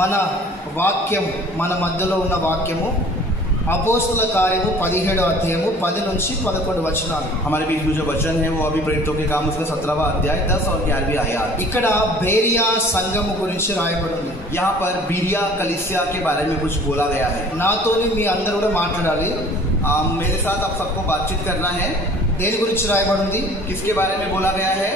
మన వాక్యము, మన మధ్యలో ఉన్న వాక్యము అపోస్తుల కార్యము 17వ అధ్యాయము 10 నుంచి 11 వచనాలు. हमारे बीच में जो वचन है वो अभी प्रेरितों के काम उसका 17वां अध्याय 10 और 11वीं आयत. ఇక్కడ బేరియా సంఘము గురించి రాయబడి ఉంది. यहाँ पर बीरिया कलीसिया के बारे में कुछ बोला गया है. నాతోని మీ అందరూ కూడా మాట్లాడాలి. मेरे साथ आप सबको बातचीत करना है. దేని గురించి రాయబడి ఉంది? किसके बारे में बोला गया है?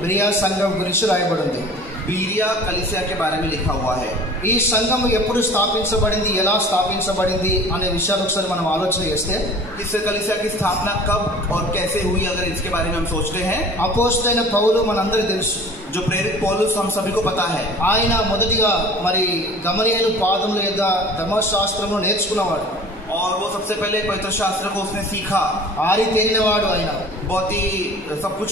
బేరియా సంఘం గురించి రాయబడి ఉంది. बीरिया कलीसिया के बारे में लिखा हुआ है. ఈ సంఘం ఎప్పుడు స్థాపించబడింది, ఎలా స్థాపించబడింది అనే విషయాలు ఒకసారి మనం ఆలోచన చేస్తే, इस कलीसिया की स्थापना कब और कैसे हुई, अगर इसके बारे में हम सोचते हैं, అపోస్తలుడైన పౌలు మనందరికీ తెలుసు. जो प्रेरित पौलुस हम सभी को पता है. ఆయన మొదటిగా మరి గమలీయేలు పాదముల యొద్ద ధర్మశాస్త్రమును నేర్చుకున్నవాడు. और वो सबसे पहले पवित्र शास्त्र को उसने सीखा. ఆరి తేలినవాడు ఆయన. बहुत ही सब कुछ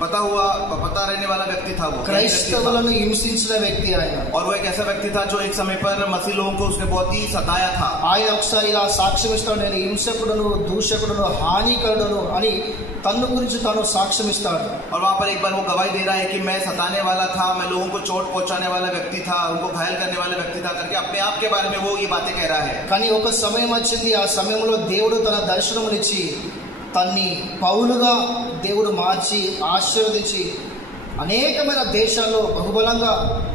पता रहने वाला व्यक्ति था वो. క్రైస్తవులను హింసించిన వ్యక్తి ఆయన. और वो एक ऐसा व्यक्ति था जो एक समय पर मसीह लोगों को उसने बहुत ही सताया था. ఆయన ఒకసారి ఇలా సాక్ష్యం ఇస్తాడు, నేను హింసకుడును, దూషకుడును, హానికరుడును అని తన్ను గురించి తాను సాక్ష్యం ఇస్తాడు. और वहाँ पर एक बार वो गवाही दे रहा है कि मैं सताने वाला था, मैं लोगों को चोट पहुंचाने वाला व्यक्ति था, उनको घायल करने वाला व्यक्ति था करके अपने आप के बारे में वो ये बातें कह रहा है. కానీ ఒక సమయం వచ్చింది, ఆ సమయంలో దేవుడు తన దర్శనమునిచ్చి తన్ని పౌలుగా దేవుడు మార్చి ఆశీర్వదించి అనేకమైన దేశాల్లో బహుబలంగా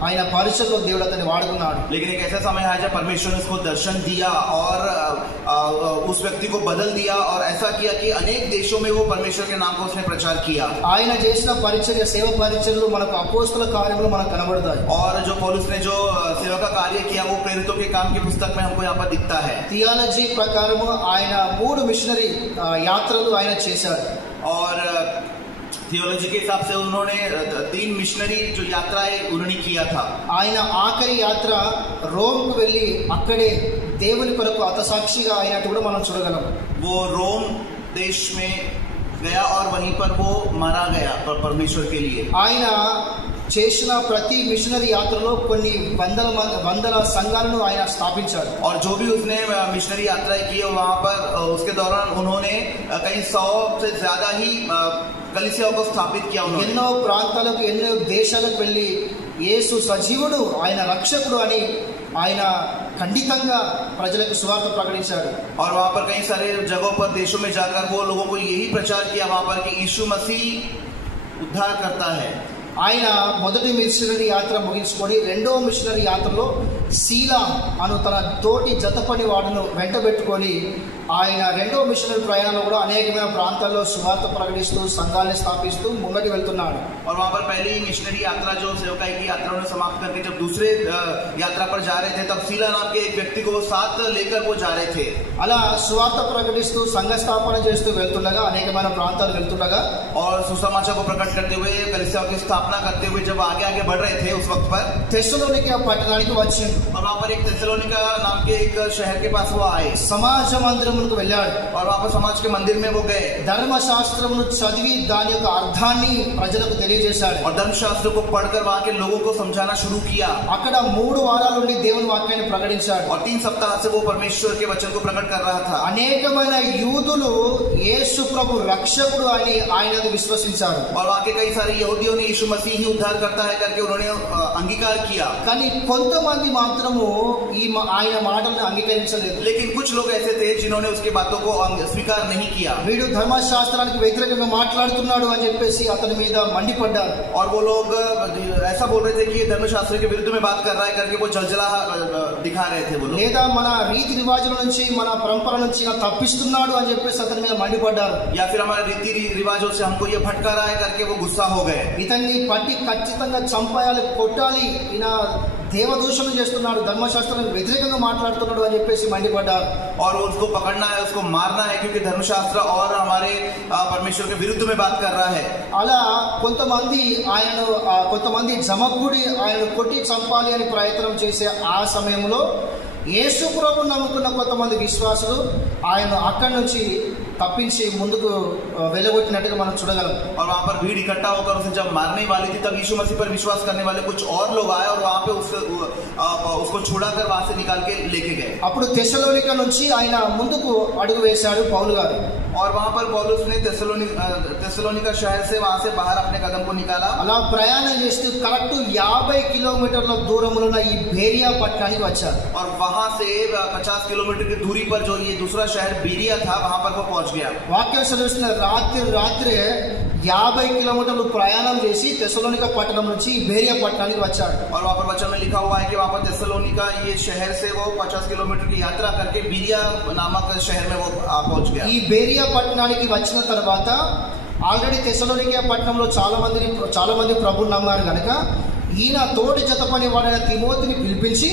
ఆయన పరిచయంలో దేవుడు అతన్ని వాడుకున్నాడు. लेकिन एक ऐसा समय आया जब परमेश्वर ने उसको दर्शन दिया और उस व्यक्ति को बदल दिया और ऐसा किया कि अनेक देशों में वो परमेश्वर के नाम को उसने प्रचार किया. ఆయన చేసిన పరిచర్య, సేవ పరిచర్యలు మనకు అపోస్తల కార్యములు మనకు కనబడతాయి. और जो पौलुस ने जो सेवा का कार्य किया वो प्रेरितों के काम की पुस्तक में हमको यहाँ पर दिखता है. థియాలజీ ప్రకారము ఆయన 3 మిషనరీ యాత్రలు ఆయన చేశారు. और थियोलॉजी के हिसाब से उन्होंने 3 मिशनरी जो यात्राएं उन्होंने किया था. ఆయన ఆఖరి యాత్ర రోమ్కు వెళ్ళి అక్కడే దేవుని కొరకు హతసాక్షిగా అయినట్టు కూడా మనం చూడగలం. वो रोम देश में गया और वहीं पर वो मारा गया परमेश्वर के लिए. ఆయన చేసిన ప్రతి మిషనరీ యాత్రలో కొన్ని వందల సంఘాలను ఆయన స్థాపించాడు. और जो भी उसने मिशनरी यात्राएं की वहां पर उसके दौरान उन्होंने कई 100 से ज्यादा ही कलीसियाओं को स्थापित किया. ఎన్నో ప్రాంతాలకు, ఎన్నో దేశాలకు వెళ్ళి యేసు సజీవుడు, ఆయన రక్షకుడు అని ఆయన ఖండితంగా ప్రజలకు సువార్త ప్రకటించాడు. और वहां पर कई सारे जगहों पर देशों में जाकर वो लोगों को यही प्रचार किया वहां पर कि यीशु मसीह उद्धार करता है. ఆయన మొదటి మిషనరీ యాత్ర ముగించుకొని రెండవ మిషనరీ యాత్రలో శీలా అను తన తోటి జతపని వాడును వెంటబెట్టుకొని ఆయన రెండవ మిషనరీ ప్రయాణంలో కూడా అనేకమైన ప్రాంతాల్లో సువార్త ప్రకటిస్తూ సంఘాలను స్థాపిస్తూ ముంగటి వెళ్తున్నాడు. और वहां पर पहली मिशनरी यात्रा जो सेवकाई की यात्रा उन्होंने समाप्त करके जब दूसरे यात्रा पर जा रहे थे तब शीला नाम के एक व्यक्ति को वो साथ लेकर वो जा रहे थे. అలా సువార్త ప్రకటిస్తూ సంఘ స్థాపన చేస్తూ వెళ్తుండగా, అనేకమైన ప్రాంతాలు వెళ్తుండగా और सुसमाचार को प्रकट करते हुए कलीसिया की स्थापना करते हुए जब आगे आगे बढ़ रहे थे उस वक्त पर తెస్సలోనిక పట్టణానికి వచ్చిండు. और वहां पर एक थेसलोनिका नाम के एक शहर के पास वो आए సమాజ మందిరములకు వెళ్ళాడు. और वहां पर समाज के मंदिर में वो गए ధర్మశాస్త్రమును చదివి దాని యొక్క అర్థాన్ని ప్రజలకు తెలియజేశాడు. और धर्मशास्त्र को पढ़कर वहां के लोगों को समझाना शुरू किया. అక్కడ 3 వారాల నుండి దేవుని వాక్యాన్ని ప్రకటించాడు. और 3 सप्ताह से वो परमेश्वर के वचन को प्रकट कर रहा था. అనేకమైన యూదులు యేసు ప్రభు రక్షకుడు అని ఆయనను విశ్వసించారు. और वहां के कई सारे यहूदियों ने यीशु मसीह ही उद्धार करता है करके उन्होंने अंगीकार किया. కానీ కొంతమంది మాత్రము ఆయన మాటలను అంగీకరించలేదు. लेकिन कुछ लोग ऐसे थे जिन्होंने उसकी बातों को स्वीकार नहीं किया. వీడు ధర్మశాస్త్రానికి వ్యతిరేకంగా మాట్లాడుతున్నాడు అని చెప్పేసి అతని మీద మండిపడ్డారు. और वो लोग ऐसा बोल रहे थे कि धर्मशास्त्र के विरुद्ध में बात कर रहा है करके वो जलजला दिखा रहे थे. वो लोग లేదా మన రీతి రివాజుల నుంచి, మన పరంపర నుంచి తప్పిస్తున్నాడు అని చెప్పేసి అతని మీద మండిపడ్డారు. या फिर हमारे रीति रिवाजों से हमको ये भटका रहा है करके वो गुस्सा हो गए. ఇతన్ని పట్టి ఖచ్చితంగా చంపాలి, కొట్టాలి, ఈయన దేవదూషణ చేస్తున్నాడు, ధర్మశాస్త్రానికి వ్యతిరేకంగా మాట్లాడుతున్నాడు అని చెప్పేసి మండిపడ్డారు. और उसको पकड़ना है, उसको मारना है क्योंकि धर्मशास्त्र और हमारे परमेश्वर के विरुद्ध में बात कर रहा है. అలా కొంతమంది జమకుడి ఆయనను కొట్టి చంపాలి అని ప్రయత్నం చేసే ఆ సమయంలో యేసు ప్రభువును నమ్ముకున్న కొంతమంది విశ్వాసులు ఆయన అక్కడి నుంచి తప్పించి ముందుకు వెళ్ళగొట్టినట్టుగా మనం చూడగలం. और वहां पर भीड़ इकट्ठा होकर उसे जब मारने वाली थी तब यीशु मसीह पर विश्वास करने वाले कुछ और लोग आए और वहां पे उसको छुड़ाकर वहां से निकाल के लेके गए. అప్పుడు తెస్సలోనిక నుంచి ఆయన ముందుకు అడుగు వేశాడు పౌలు గారు. और वहां पर पौलुस ने తెస్సలోనిక शहर से वहां से बाहर अपने कदम को निकाला. అలా ప్రయాణం చేస్తూ కరెక్ట్ 50 కిలోమీటర్ల దూరంలో ఉన్న ఈ బేరియా పట్టణానికి వచ్చారు. और वहां से 50 किलोमीटर की दूरी पर जो ये दूसरा शहर बीरिया था वहां पर वो पहुंच गया. వాక్యం చదివిస్తున్న రాత్రి 50 కిలోమీటర్లు ప్రయాణం చేసి తెస్సలోనిక పట్టణం నుంచి ఈ బేరియా పట్టణానికి వచ్చాడు. और वहां पर वचन में लिखा हुआ है कि वहां पर తెస్సలోనిక ये शहर से वो 50 किलोमीटर की यात्रा करके बीरिया नामक शहर में वो पहुंच गया. ఈ బేరియా పట్టణానికి వచ్చిన తర్వాత ఆల్రెడీ తెస్సలోనిక పట్టణంలో చాలా మంది ప్రభువుని నమ్మారు కనుక ఈయన తోటి జత పని వాడైన తిమోతిని పిలిపించి,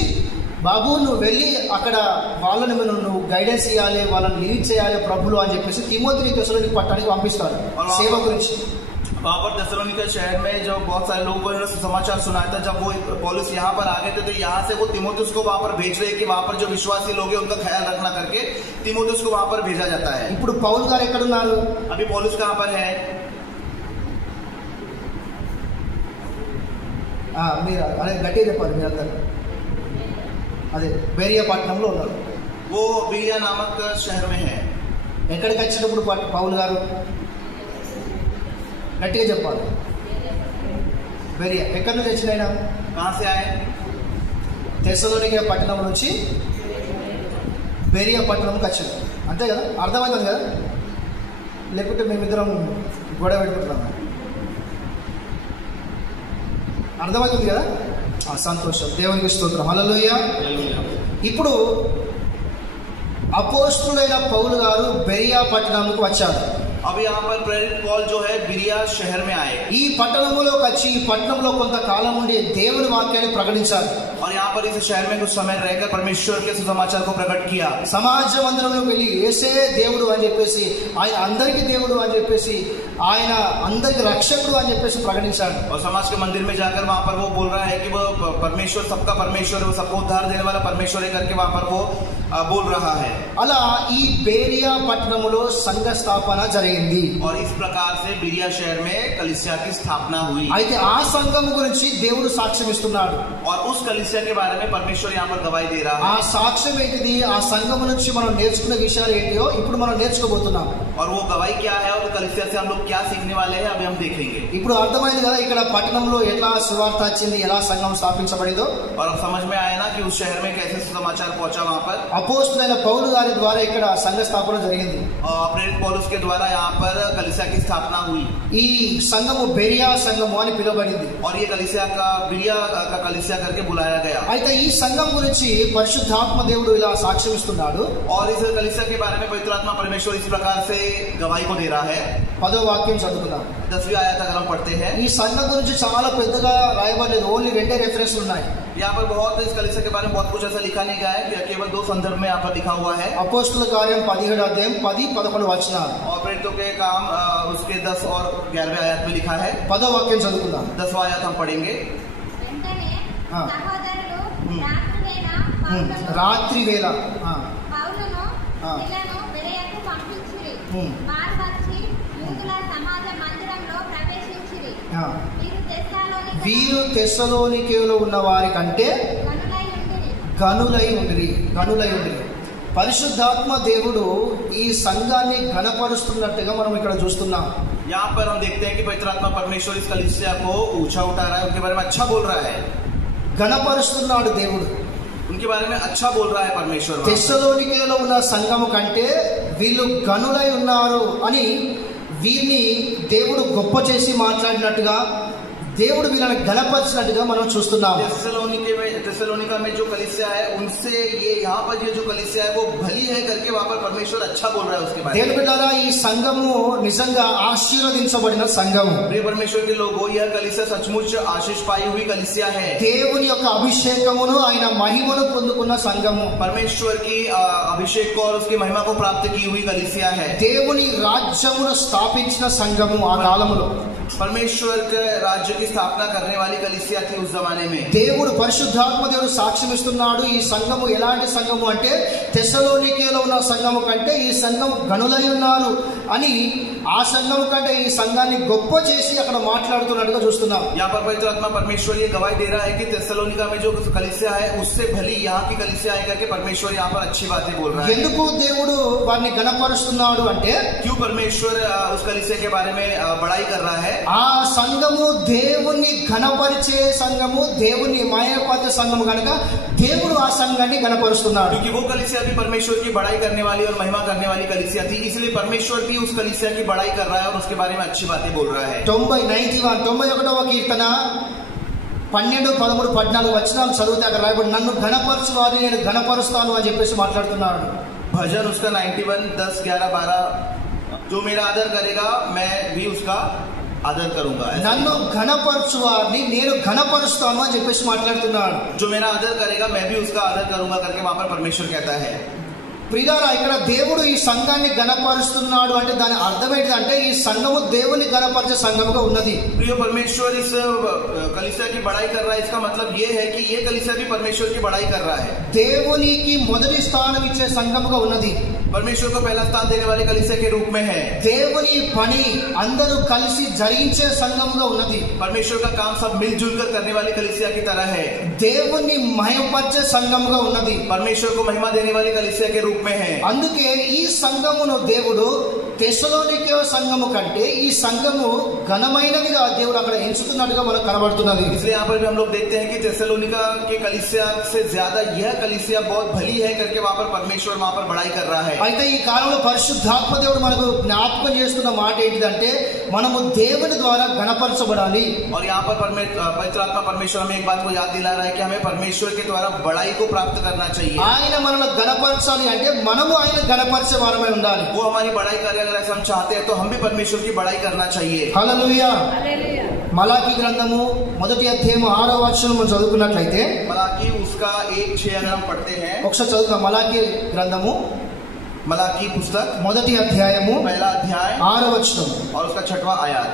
బాబు నువ్వు వెళ్ళి అక్కడ వాళ్ళని నువ్వు గైడెన్స్ ఇవ్వాలి, వాళ్ళని లీడ్ చేయాలి ప్రభులు అని చెప్పేసి తిమోతిని తెస్సలోనిక పట్టణానికి పంపిస్తారు సేవ గురించి. वहां पर తెస్సలోనిక शहर में जो बहुत सारे लोगों को समाचार सुनाया था, जब वो पौलुस यहाँ पर आ गए थे तो यहाँ से वो तीमुथियुस को वहां पर भेज रहे कि वहां पर जो विश्वासी लोग हैं उनका ख्याल रखना करके तीमुथियुस को वहां पर भेजा जाता है. ఇప్పుడు పౌలు గారు ఎక్కడ ఉన్నారు? अभी पौलुस कहाँ पर है? మీరు అదే గట్టిగా చెప్పాలి మీరందరూ. అదే బేరియా పట్టణంలో ఉన్నారు. वो बीरिया नामक शहर में है. ఎక్కడికి వచ్చినప్పుడు పౌలు గారు గట్టిగా చెప్పాలి. బేరియా ఎక్కడి నుంచి వచ్చిన ఆయన? कहाँ से आए? తెస్సలోనిక పట్టణం నుంచి బేరియా పట్టణంకి వచ్చాడు. అంతే కదా? అర్థమవుతుంది కదా? లేకుంటే మేమిద్దరం గొడవ పెట్టుకుంటున్నాం. అర్థమవుతుంది కదా? సంతోషం, దేవునికి స్తోత్రం, హల్లెలూయా. ఇప్పుడు అపోస్తులైన పౌలు గారు బెరియా పట్టణంకు వచ్చారు. अब यहाँ पर प्रेरित पौल जो है बिरिया शहर में आए. ఈ పట్టణంలోకి వచ్చి ఈ పట్టణంలో కొంతకాలం ఉండి దేవుని వాక్యాన్ని ప్రకటించారు. और यहाँ पर इस शहर में कुछ समय रहकर परमेश्वर के सुसमाचार को प्रकट किया. సమాజ మందిరంలో వెళ్ళి యేసే దేవుడు అని చెప్పేసి, ఆయన అందరికి దేవుడు అని చెప్పేసి, ఆయన అందరికి రక్షకుడు అని చెప్పేసి ప్రకటించాడు. और समाज के मंदिर में जाकर वहाँ पर वो बोल रहा है कि वो परमेश्वर सबका परमेश्वर है, वो सबको उद्धार देने वाला परमेश्वर है करके वहाँ पर वो बोल रहा है. అలా ఈ బేరియా పట్టణంలో సంఘ స్థాపన జరిగింది. और इस प्रकार से बिरिया शहर में कलीसिया की स्थापना हुई. అయితే ఆ సంఘం గురించి దేవుడు సాక్ష్యం ఇస్తున్నాడు. और उस कलीसिया के बारे में परमेश्वर यहाँ पर गवाही दे रहा है. ఆ సాక్ష్యం ఏంటిది? ఆ సంఘం నుంచి మనం నేర్చుకునే విషయాలు ఏంటియో ఇప్పుడు మనం నేర్చుకోబోతున్నాం. और वो गवाही क्या है और कलीसिया से हम लोग क्या सीखने वाले हैं अभी हम देखेंगे. ఇప్పుడు అర్థమైంది కదా ఇక్కడ పట్టణంలో ఎలా సువార్త వచ్చింది, ఎలా సంఘం స్థాపించబడిందో. और अब समझ में आया ना कि उस शहर में कैसे समाचार पहुंचा वहाँ पर. అపోస్తులైన పౌలు గారి ద్వారా ఇక్కడ సంఘ స్థాపన జరిగింది. और प्रेरित पौलुस के द्वारा यहाँ पर कलीसिया की स्थापना हुई. ఈ సంఘము బెరియా సంఘము అని పిలువబడింది. और ये कलीसिया का बिरिया का कलीसिया करके बुलाया गया. అయితే ఈ సంఘం గురించి పరిశుద్ధాత్మ దేవుడు ఇలా సాక్ష్యం ఇస్తున్నాడు. और इस कलीसिया के बारे में पवित्र आत्मा परमेश्वर इस प्रकार से गवाही को दे रहा है. 10వ వాక్యం చదువుకుందాం. 10वीं आयत अगर हम पढ़ते हैं. ఈ సంఘం గురించి చాలా పెద్దగా రాయబడలేదు, ఓన్లీ 2 రెఫరెన్స్ ఉన్నాయి. यहाँ पर बहुत इस कलीसिया के बारे में बहुत कुछ ऐसा लिखा नहीं गया है, केवल 2 संदर्भ में यहाँ पर लिखा हुआ है. అపోస్తుల కార్యం 17వ అధ్యాయం 10-11 వచనాలు. और प्रेरितों के काम उसके 10 और 11वें आयत में लिखा है. 10వ వాక్యం చదువుకుందాం. 10वां आयत हम पढ़ेंगे. రాత్రి వేళ వీరు తెస్సలోనికేలో ఉన్న వారి కంటే గనులై ఉండిరి. పరిశుద్ధాత్మ దేవుడు ఈ సంఘాన్ని ఘనపరుస్తున్నట్టుగా మనం ఇక్కడ చూస్తున్నాం. यहाँ पर हम देखते हैं कि पवित्र आत्मा परमेश्वर इस कलीसिया को ऊंचा उठा रहा है, उनके बारे में अच्छा बोल रहा है. ఘనపరుస్తున్నాడు దేవుడు, उनके बारे में अच्छा बोल रहा है परमेश्वर. తెస్సలోనికేలో ఉన్న సంఘము కంటే వీళ్ళు గనులై ఉన్నారు అని వీరిని దేవుడు గొప్ప చేసి మాట్లాడినట్టుగా, దేవుడు వీళ్ళని ఘనపరిచినట్టుగా మనం చూస్తున్నాం. थेसलोनिका में जो कलीसिया है उनसे ये यहाँ पर जो कलीसिया है वो भली है करके वहाँ पर परमेश्वर अच्छा बोल रहा है उसके बारे में. దేవుని బిడ్డలారా, ఈ సంఘము నిజంగా ఆశీర్వదించబడిన సంఘము. प्रिय परमेश्वर के लोगों, यह कलीसिया सचमुच आशीष पाई हुई कलीसिया है. దేవుని యొక్క అభిషేకమును ఆయన మహిమను పొందుకున్న సంఘము. परमेश्वर की अभिषेक को और उसकी महिमा को प्राप्त की हुई कलीसिया है. దేవుని రాజ్యమును స్థాపించిన సంఘము ఆ కాలంలో. परमेश्वर के राज्य की स्थापना करने वाली कलीसिया थी उस जमाने में। దేవుడు పరిశుద్ధాత్మ దేవుడు సాక్ష్యం ఇస్తున్నాడు. ఈ సంఘము ఎలాంటి సంఘము అంటే తెస్సలోనికేలో ఉన్న సంఘము కంటే ఈ సంఘం గనులై ఉన్నారు అని ఆ సంఘం కంటే ఈ సంఘాన్ని గొప్ప చేసి అక్కడ మాట్లాడుతున్నట్టుగా చూస్తున్నాం. यहाँ पर पवित्र आत्मा परमेश्वर ये गवाही दे रहा है कि तेस्सलोनिका में जो कलीसिया है उससे भली यहाँ की कलीसिया है करके परमेश्वर यहाँ पर अच्छी बातें बोल रहा है। ఎందుకు దేవుడు వారిని గణపరుస్తున్నాడు అంటే क्यों परमेश्वर उस कलीसिया के बारे में बड़ाई कर रहा है? ఆ సంఘము దేవుని ఘనపరిచే సంఘము, దేవుని మహిమపరిచే సంఘము కనుక దేవుడు ఆ సంఘాన్ని గణపరుస్తున్నాడు. क्योंकि वो कलीसिया भी परमेश्वर की बड़ाई करने वाली और महिमा करने वाली कलीसिया थी, इसलिए परमेश्वर भी उस कलीसिया की बड़ाई कर रहा है और उसके बारे में अच्छी बातें बोल रहा है। 91వ కీర్తన 12, 13, 14 వచనాలు చదివితే అక్కడ రాయబడి నన్ను ఘనపరచు వారిని నేను ఘనపరుస్తాను అని చెప్పేసి మాట్లాడుతున్నాడు. भजन उसका 91, 10, 11, 12 जो मेरा आदर करेगा मैं भी उसका आदर करूंगा। నన్ను ఘనపరచు వారిని నేను ఘనపరుస్తాను అని చెప్పేసి మాట్లాడుతున్నాడు. जो मेरा आदर करेगा मैं भी उसका आदर करूंगा करके वहां पर परमेश्वर कहता है। ప్రియులారా, ఇక్కడ దేవుడు ఈ సంఘాన్ని గణపరుస్తున్నాడు అంటే దాని అర్థం ఏంటంటే ఈ సంఘము దేవుని గణపరిచే సంఘముగా ఉన్నది. प्रिय परमेश्वर इस कलीसिया की बड़ाई कर रहा है, इसका मतलब ये है कि ये कलीसिया भी परमेश्वर की बड़ाई कर रहा है। దేవునికి మొదటి స్థానం ఇచ్చే సంఘముగా ఉన్నది. परमेश्वर को पहला स्थान देने वाले कलीसिया के रूप में है। దేవుని పని అందరూ కలిసి జరిగించే సంఘముగా ఉన్నది. परमेश्वर का काम सब मिलजुल कर करने वाली कलीसिया की तरह है। దేవుని మహిమపరిచే సంఘముగా ఉన్నది. परमेश्वर को महिमा देने वाली कलीसिया के रूप में है। అందుకే ఈ సంఘమును దేవుడు తెస్సలోనికే సంఘము కంటే ఈ సంఘము ఘనమైనదిగా దేవుడు అక్కడ ఎంచుతున్నట్టుగా మనకు కనబడుతున్నది. इसलिए यहाँ पर भी हम लोग देखते हैं कि तेस्सलोनिका के कलीसिया से ज्यादा यह कलीसिया बहुत भली है करके वहां पर परमेश्वर वहां पर बड़ाई कर रहा है। అయితే ఈ కాలంలో పరిశుద్ధాత్మ దేవుడు మనకు జ్ఞాపకం చేస్తున్న మాట ఏంటిదంటే మనము దేవుని ద్వారా గణపరచబడాలి. और यहाँ पर पवित्र आत्मा परमेश्वर हमें एक बात को याद दिला रहा है कि हमें परमेश्वर के द्वारा बड़ाई को प्राप्त करना चाहिए। ఆయన మనల్ని గణపరచాలి అంటే మనము ఆయన గణపరిచే వారమై ఉండాలి. वो हमारी बड़ाई करे, अगर ऐसा हम चाहते हैं तो हम भी परमेश्वर की बड़ाई करना चाहिए। హల్లెలూయా. మలాకి గ్రంథము 1వ అధ్యాయము 6వ వచనం మనం చదువుకున్నట్లయితే मलाकी उसका 1:6 अगर हम पढ़ते हैं, ఒకసారి చదువుదాం. మలాకి గ్రంథము मलाकी पुस्तक 1వ అధ్యాయము पहला अध्याय 6వ వచనం. और उसका 6वां आयत।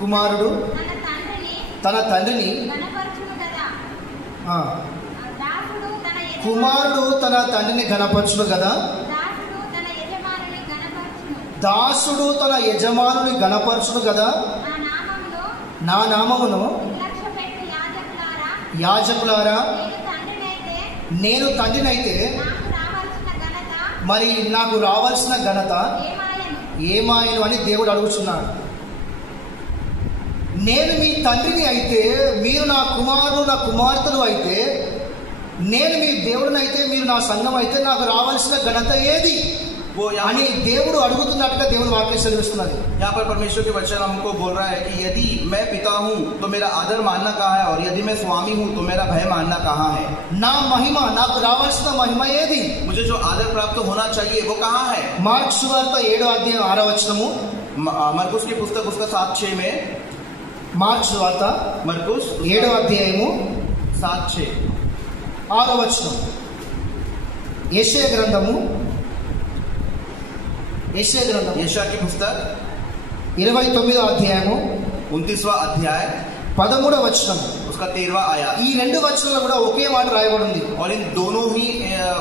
కుమారుడు తన తండ్రిని కుమారుడు తన తండ్రిని గణపరచును కదా, దాసుడు తన యజమానుని గణపరచును కదా. నా నామమును యాజకులారా నేను తండ్రినైతే మరి నాకు రావాల్సిన ఘనత ఏమాయను అని దేవుడు అడుగుతున్నాడు. నేను మీ తండ్రిని అయితే మీరు నా కుమారుడు నా కుమార్తెలు అయితే, నేను మీ దేవుడినైతే మీరు నా సంఘం అయితే నాకు రావాల్సిన ఘనత ఏది అని దేవుడు అడుగుతున్నట్టుగా దేవుడు వాక్యం సెలవిస్తున్నది. यहाँ पर परमेश्वर के वचन हमको बोल रहा है कि यदि मैं पिता हूँ तो मेरा आदर मानना कहाँ है, और यदि मैं स्वामी हूँ तो मेरा भय मानना कहाँ है। నా మహిమ నాకు రావాల్సిన మహిమ ఏది, मुझे जो आदर प्राप्त होना चाहिए वो कहाँ है। మార్కు సువార్త 7వ అధ్యాయం 6వ వచనము. मरकुस की पुस्तक उसका 7:6 में, మార్కు సువార్త मरकुस 7వ అధ్యాయము 7:6 6వ వచనం. యెషయా గ్రంథము यशाया की पुस्तक 29వ అధ్యాయము 29वां अध्याय 13వ వచనం. उसका 13वां आयत। ఈ రెండు వచనాలు కూడా ఒకే మాట రాయబడి ఉంది. और इन दोनों ही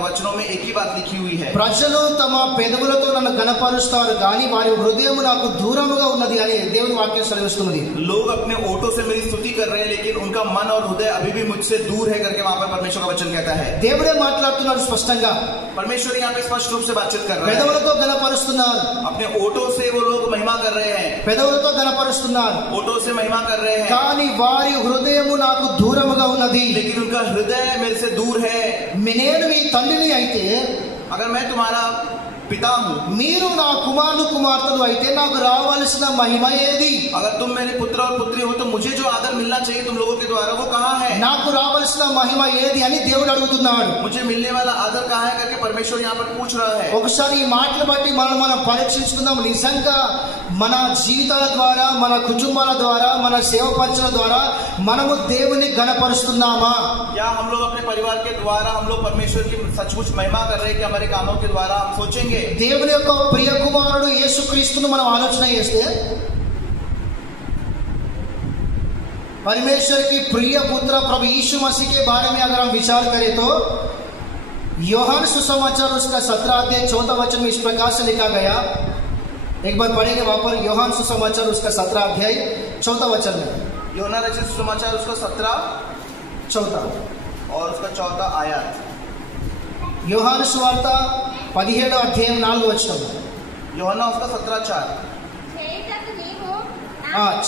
वचनों में एक ही बात लिखी हुई है। ప్రజలు తమ పెదవులతో నన్ను గణపరుస్తారు కానీ వారి హృదయం నాకు దూరముగా ఉన్నది అని దేవుని వాక్యం సెలవిస్తున్నది. लोग अपने ओठों से मेरी स्तुति कर रहे हैं लेकिन उनका मन और हृदय अभी भी मुझसे दूर है करके वहां पर परमेश्वर का वचन कहता है। దేవుడే మాట్లాడుతున్నాడు స్పష్టంగా. परमेश्वर यहाँ पे स्पष्ट रूप से बातचीत कर रहे हैं। పెదవులతో గణపరుస్తున్నారు, अपने ओठों से वो लोग महिमा कर रहे हैं, పెదవులతో గణపరుస్తున్నారు ओठों से महिमा कर रहे हैं, కానీ వారి హృదయము నాకు దూరముగా ఉన్నది. लेकिन उनका हृदय मेरे से दूर है। నేను మీ తండ్రిని అయితే अगर मैं तुम्हारा पिता हूँ, మీరు నా కుమారుడు కుమార్తెలు అయితే నాకు రావాల్సిన మహిమ ఏది, अगर तुम मेरे पुत्र और पुत्री हो तो मुझे जो आदर मिलना चाहिए तुम लोगों के द्वारा वो कहाँ है। నాకు రావాల్సిన మహిమ ఏది అని దేవుడు అడుగుతున్నాడు. मुझे मिलने वाला आदर कहाँ है करके परमेश्वर यहाँ पर पूछ रहा है। ఒకసారి ఈ మాటలు బట్టి మనం పరీక్షించుకుందాం. నిజంగా మన జీవితాల ద్వారా, మన కుటుంబాల ద్వారా, మన సేవ పరిచయం ద్వారా మనము దేవుని గణపరుస్తున్నామా? या हम लोग अपने परिवार के द्वारा हम लोग परमेश्वर की सचमुच महिमा कर रहे हैं कि हमारे कामों के द्वारा हम सोचेंगे దేవుని యొక్క ప్రియ కుమారుడు యేసుక్రీస్తును మనం ఆలోచన చేస్తే, परमेश्वर की प्रिय पुत्र प्रभु यीशु मसीह के बारे में अगर हम विचार करें तो यूहन्ना सुसमाचार उसका 17 अध्याय 4 वचन में इस प्रकार से लिखा गया। एक बार पढ़ेंगे वहां पर यूहन्ना सुसमाचार उसका 17 अध्याय 4 वचन में। यूहन्ना रचित सुसमाचार उसका 17 4 और उसका 4 आयत। యూహన్నా సువార్త 17 అధ్యాయం 4 వచనం। యూహన్నా उसका 17:4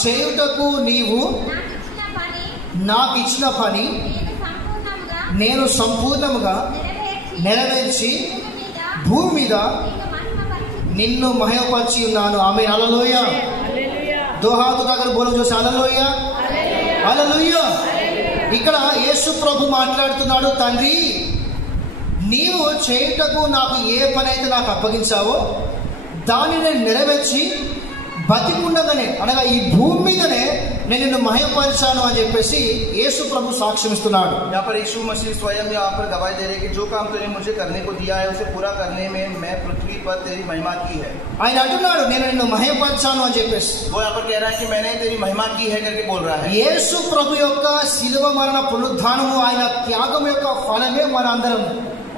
చేయుటకు నీవు నాకు ఇచ్చిన పని నేను సంపూర్ణముగా నెరవేర్చి భూమి మీద నిన్ను మహిమపరిచి ఉన్నాను। ఆమేన్ హల్లెలూయా। దో हाथ उठाकर बोलो जो హల్లెలూయా హల్లెలూయా। ఇక్కడ యేసు ప్రభు మాట్లాడుతున్నాడు, తండ్రి నీవు చేయుటకు నాకు ఏ పని అయితే నాకు అప్పగించావో దాన్ని నేను నెరవేర్చి బతికుండగానే అనగా ఈ భూమి మీదనే నేను నిన్ను మహిమపరిచాను అని చెప్పేసి యేసు ప్రభు సాక్ష్యం ఇస్తున్నాడు। यहाँ पर यीशु मसीह स्वयं यहाँ पर गवाही दे रहे हैं कि जो काम तूने मुझे करने को दिया है उसे पूरा करने में मैं पृथ्वी पर तेरी महिमा की है। ఆయన అంటున్నాడు నేను నిన్ను మహిమపరిచాను అని చెప్పేసి। वो यहाँ पर कह रहा है कि मैंने तेरी महिमा की है करके बोल रहा है। యేసు ప్రభు యొక్క శిలువ మరణ పునరుద్ధానము ఆయన త్యాగం యొక్క ఫలమే మనందరం।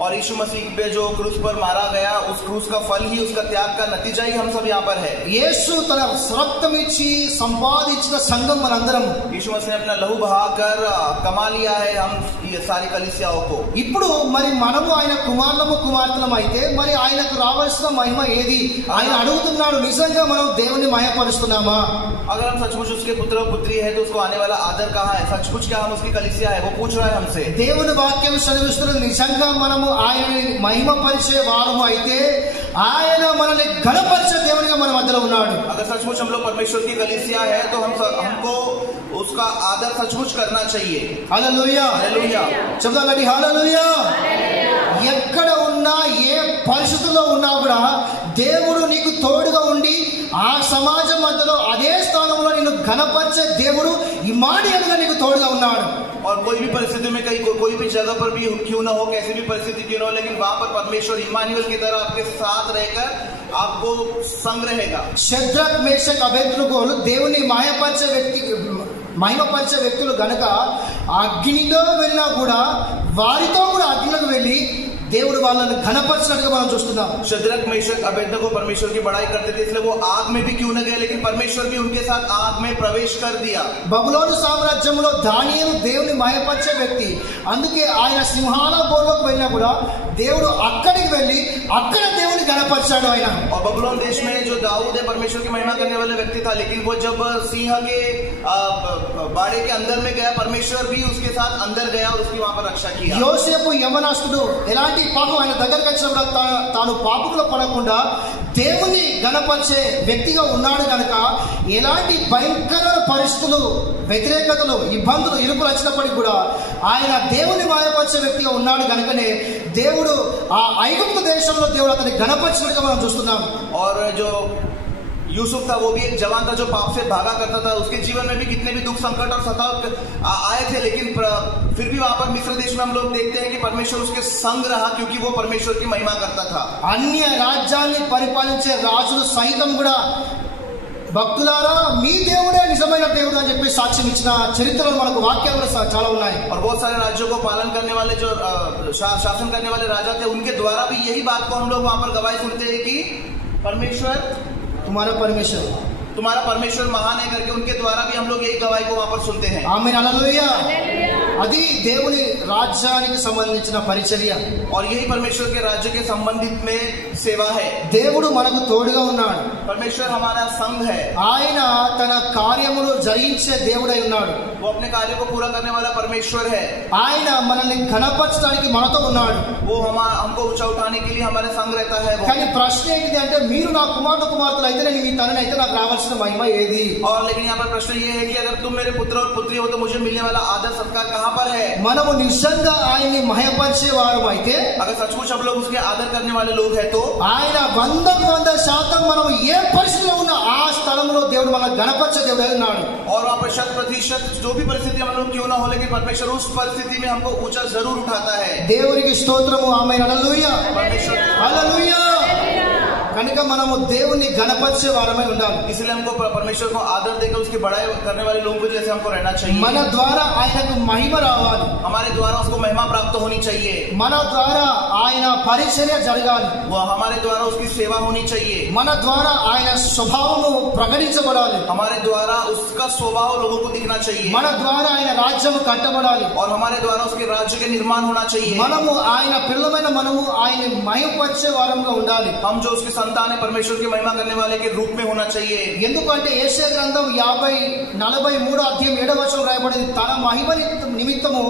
और यीशु मसीह पे जो क्रूस पर मारा गया उस क्रूस का फल ही, उसका त्याग का नतीजा ही हम सब यहाँ पर है। యేసు తన రక్తం ఇచ్చి సంపాదించిన సంఘం మనందరం। यीशु मसीह ने अपना लहू बहाकर कमा लिया है हम ये सारी कलीसियाओं को। ఇప్పుడు మరి మనము ఆయన కుమారులము కుమార్తెలం అయితే మరి ఆయనకు రావాల్సిన మహిమ ఏది? ఆయన అడుగుతున్నాడు, నిజంగా మనం దేవుని మహిమపరుస్తున్నామా? अगर हम सचमुच उसके पुत्र और पुत्री है तो उसको आने वाला आदर कहाँ है? सचमुच क्या हम उसकी कलीसिया है? वो पूछ रहा है हमसे। దేవుని వాక్యం చదివిస్తున్నది నిజంగా మనము ఆయనని మహిమపరిచే వారము అయితే ఆయన మనల్ని ఘనపరిచే దేవునిగా మన మధ్యలో ఉన్నాడు। अगर सचमुच हम लोग परमेश्वर की कलीसिया है तो हमको उसका आदर सचमुच करना चाहिए। Hallelujah hallelujah. చెప్తానండి హల్లెలూయా। ఎక్కడ ఉన్నా ఏ పరిస్థితుల్లో ఉన్నా కూడా దేవుడు నీకు తోడుగా ఉండి ఆ సమాజం మధ్యలో అదే స్థానంలో నిన్ను ఘనపరిచే దేవుడు ఇమ్మానుయేలుగా నీకు తోడుగా ఉన్నాడు। और कोई भी परिस्थिति में कहीं कोई भी जगह पर भी क्यों ना हो, कैसी भी परिस्थिति क्यों ना हो, लेकिन वहां पर परमेश्वर इम्मानुएल की तरह आपके साथ रहकर आपको संग रहेगा। షద్రక్ మేషక్ అబేద్నెగోలు దేవుని మహిమపరిచే వ్యక్తులు గనక అగ్నిలో వెళ్ళినా కూడా వారితో కూడా అగ్నిలోకి వెళ్ళి దేవుడు వాళ్ళని ఘనపరిచినట్టుగా మనం చూస్తున్నాం। शद्रक मेशक अबेदnego परमेश्वर की बड़ाई करते थे, इसलिए वो आग में भी क्यों न गए, लेकिन परमेश्वर भी उनके साथ आग में प्रवेश कर दिया। బబులోను సామ్రాజ్యంలో దానియేలు దేవుని మహిమపరిచే వ్యక్తి, అందుకే ఆయన సింహాల బోర్లోకి వెళ్ళినా కూడా దేవుడు అక్కడికి వెళ్ళి అక్కడ దేవుని ఘనపరిచాడు ఆయన। और बबुलोन देश में जो दाऊद है परमेश्वर की महिमा करने वाले व्यक्ति था, लेकिन वो जब सिंह के बाड़े के अंदर में गया परमेश्वर भी उसके साथ अंदर गया और उसकी वहां पर रक्षा किया। యోసేపు యవనస్తుడు ఎలాంటి పాపం ఆయన దగ్గరికి వచ్చినప్పుడు తాను పాపంలో పడకుండా దేవుని ఘనపరిచే వ్యక్తిగా ఉన్నాడు కనుక ఎలాంటి భయంకర పరిస్థితులు, వ్యతిరేకతలు, ఇబ్బందులు, ఇరుకులు వచ్చినప్పటికీ కూడా ఆయన దేవుని మహిమపరిచే వ్యక్తిగా ఉన్నాడు కనుకనే దేవుడు ఆ ఐగుప్తు దేశంలో దేవుడు అతన్ని ఘనపరిచినట్టుగా మనం చూస్తున్నాం। और जो यूसुफ था वो भी एक जवान था जो पाप से भागा करता था। उसके जीवन में भी कितने भी दुख संकट और सताव आए थे, लेकिन फिर भी वहां पर मिस्र देश में हम लोग देखते हैं कि परमेश्वर उसके संग रहा क्योंकि वो परमेश्वर की महिमा करता था। అన్య రాజ్యాన్ని పరిపాలించే రాజులు సైతం కూడా భక్తులారా మీ దేవుడే నిజమైన దేవుడు అని చెప్పి సాక్ష్యం ఇచ్చిన చరిత్రలో మనకు వాక్యాలు చాలా ఉన్నాయి। और बहुत सारे राज्यों को पालन करने वाले जो शासन करने वाले राजा थे उनके द्वारा भी यही बात को हम लोग वहां पर गवाही सुनते हैं कि परमेश्वर तुम्हारा परमेश्वर महान है करके उनके द्वारा भी हम लोग यही गवाही को वहां पर सुनते हैं। आमीन हालेलुया। అది దేవుని రాజ్యానికి సంబంధించిన పరిచర్య। और यही परमेश्वर के राज्य के संबंधित में सेवा है। దేవుడు మనకు తోడుగా ఉన్నాడు। परमेश्वर हमारा संग है। ఆయన తన కార్యములు జరిగించే దేవుడై ఉన్నాడు। वो अपने कार्य को पूरा करने वाला परमेश्वर है। ఆయన మనల్ని ఘనపరచడానికి మనతో ఉన్నాడు। वो हमको ऊंचा उठाने के लिए हमारे संग रहता है। కానీ ప్రశ్న ఏంటి అంటే మీరు నా కుమార్తెలు అయితే నేను మీ తనని అయితే నాకు రావాల్సిన మహిమ ఏది? और लेकिन यहाँ पर प्रश्न ये है कि अगर तुम मेरे पुत्र और पुत्री हो तो मुझे मिलने वाला आदर सत्कार कहाँ पर है? మనము నిజంగా ఆయన్ని మహిమపరిచే వారు అయితే, अगर सचमुच हम लोग उसके आदर करने वाले लोग हैं तो ఆయన 100% మనం ఏ పరిస్థితిలో ఉన్నా ఆ స్థలంలో దేవుడు మన గణపరిచే దేవుడు ఉన్నాడు। और वहाँ पर 100% जो भी परिस्थिति हम लोग क्यों ना हो, लेकिन परमेश्वर उस परिस्थिति में हमको ऊंचा जरूर उठाता है। దేవునికి స్తోత్రము। ఆమేన్ హల్లెలూయా परमेश्वर హల్లెలూయా। కనుక మనము దేవుని గణపరిచే వారమై ఉండాలి. इसलिए हमको परमेश्वर को आदर देकर उसकी बड़ाई करने वाले लोगों को जैसे हमको रहना चाहिए. మన ద్వారా ఆయనకు మహిమ రావాలి. हमारे द्वारा उसको महिमा प्राप्त होनी चाहिए. మన ద్వారా ఆయన పరిచర్య జరగాలి. वो हमारे द्वारा उसकी सेवा होनी चाहिए. మన ద్వారా ఆయన స్వభావము ప్రకటించబడాలి. हमारे द्वारा उसका स्वभाव लोगों को दिखना चाहिए. మన ద్వారా ఆయన రాజ్యము కట్టబడాలి. और हमारे द्वारा उसके राज्य के निर्माण होना चाहिए. మనము ఆయన పిల్లలమైన మనము ఆయన మహిమపరిచే వారంగా ఉండాలి. हम जो उसके संतान है परमेश्वर की महिमा करने वाले के रूप में होना चाहिए. ఎందుకంటే యెషయా గ్రంథం 43 అధ్యాయం 7వ వచనం రాయబడింది, తన మహిమ నిమిత్తము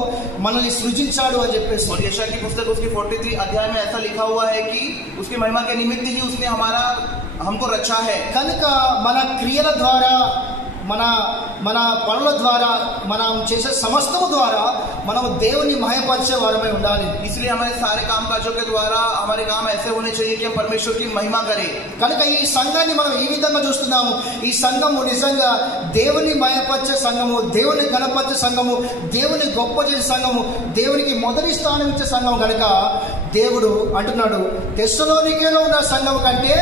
మనల్ని సృజించాడు అని చెప్పేసి. और यशायाह की पुस्तक उसकी 43 अध्याय में ऐसा लिखा हुआ है कि उसकी महिमा के निमित्त ही उसने हमको रचा है. కనుక మన క్రియల ద్వారా మన పనుల ద్వారా మనం చేసే సమస్తము ద్వారా మనం దేవుని మహిమపరిచే వారమై ఉండాలి. इसलिए हमारे सारे कामकाजों के द्वारा हमारे काम ऐसे होने चाहिए कि हम परमेश्वर की महिमा करें. కనుక ఈ సంఘాన్ని మనం ఈ విధంగా చూస్తున్నాము. ఈ సంఘము నిజంగా దేవుని మహిమపరిచే సంఘము, దేవుని గణపరిచే సంఘము, దేవుని గొప్ప చేసే సంఘము, దేవునికి మొదటి స్థానం ఇచ్చే సంఘం. కనుక దేవుడు అంటున్నాడు, తెస్సలోనికేలో ఉన్న సంఘం కంటే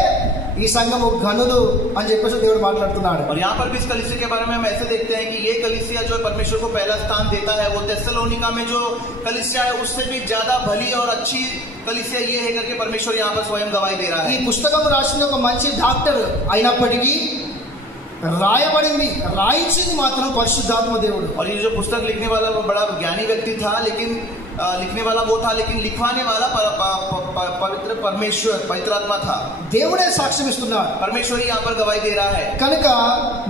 ఈ సంఘము ఘనులు అని చెప్పేసి దేవుడు మాట్లాడుతున్నాడు. और यहाँ पर भी इस कलीसिया के बारे में हम ऐसे देखते हैं कि ये कलीसिया जो परमेश्वर को पहला स्थान देता है, वो थेसलोनिका में जो कलीसिया है उससे भी ज्यादा भली और अच्छी कलीसिया ये है करके परमेश्वर यहाँ पर स्वयं गवाही दे रहा ఈ है. పుస్తకం రాసిన ఒక మంచి డాక్టర్ అయినప్పటికీ రాయించింది మాత్రం పరిశుద్ధాత్మ దేవుడు. और ये जो पुस्तक लिखने वाला वो बड़ा ज्ञानी व्यक्ति था, लेकिन लिखने वाला वो था, लेकिन लिखवाने वाला पवित्र परमेश्वर पवित्र आत्मा था. దేవుడే సాక్ష్యం ఇస్తున్నాడు. परमेश्वर ही यहाँ पर गवाही दे रहा है. కనుక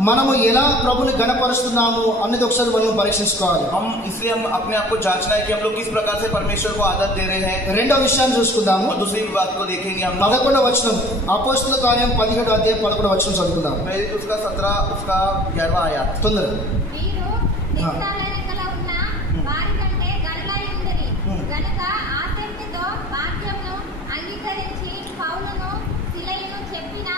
మనము ఎలా ప్రభుని గణపరుస్తున్నాము అన్నది ఒకసారి మనం పరీక్షించుకోవాలి. हम इसलिए हम अपने आप को जांचना है कि हम लोग किस प्रकार से परमेश्वर को आदर दे रहे हैं. రెండో విషయాన్ని చూసుకుందాము. और दूसरी बात को देखेंगे हम 11వ వచనం, అపోస్తలుల కార్యం 17వ అధ్యాయం 11వ వచనం చదువుకుందాం. उसका 17 उसका 11वां आयत. తొందర గనుక ఆసక్తితో వాక్యమును అంగీకరించి పౌలును సిలయను చెప్పిన.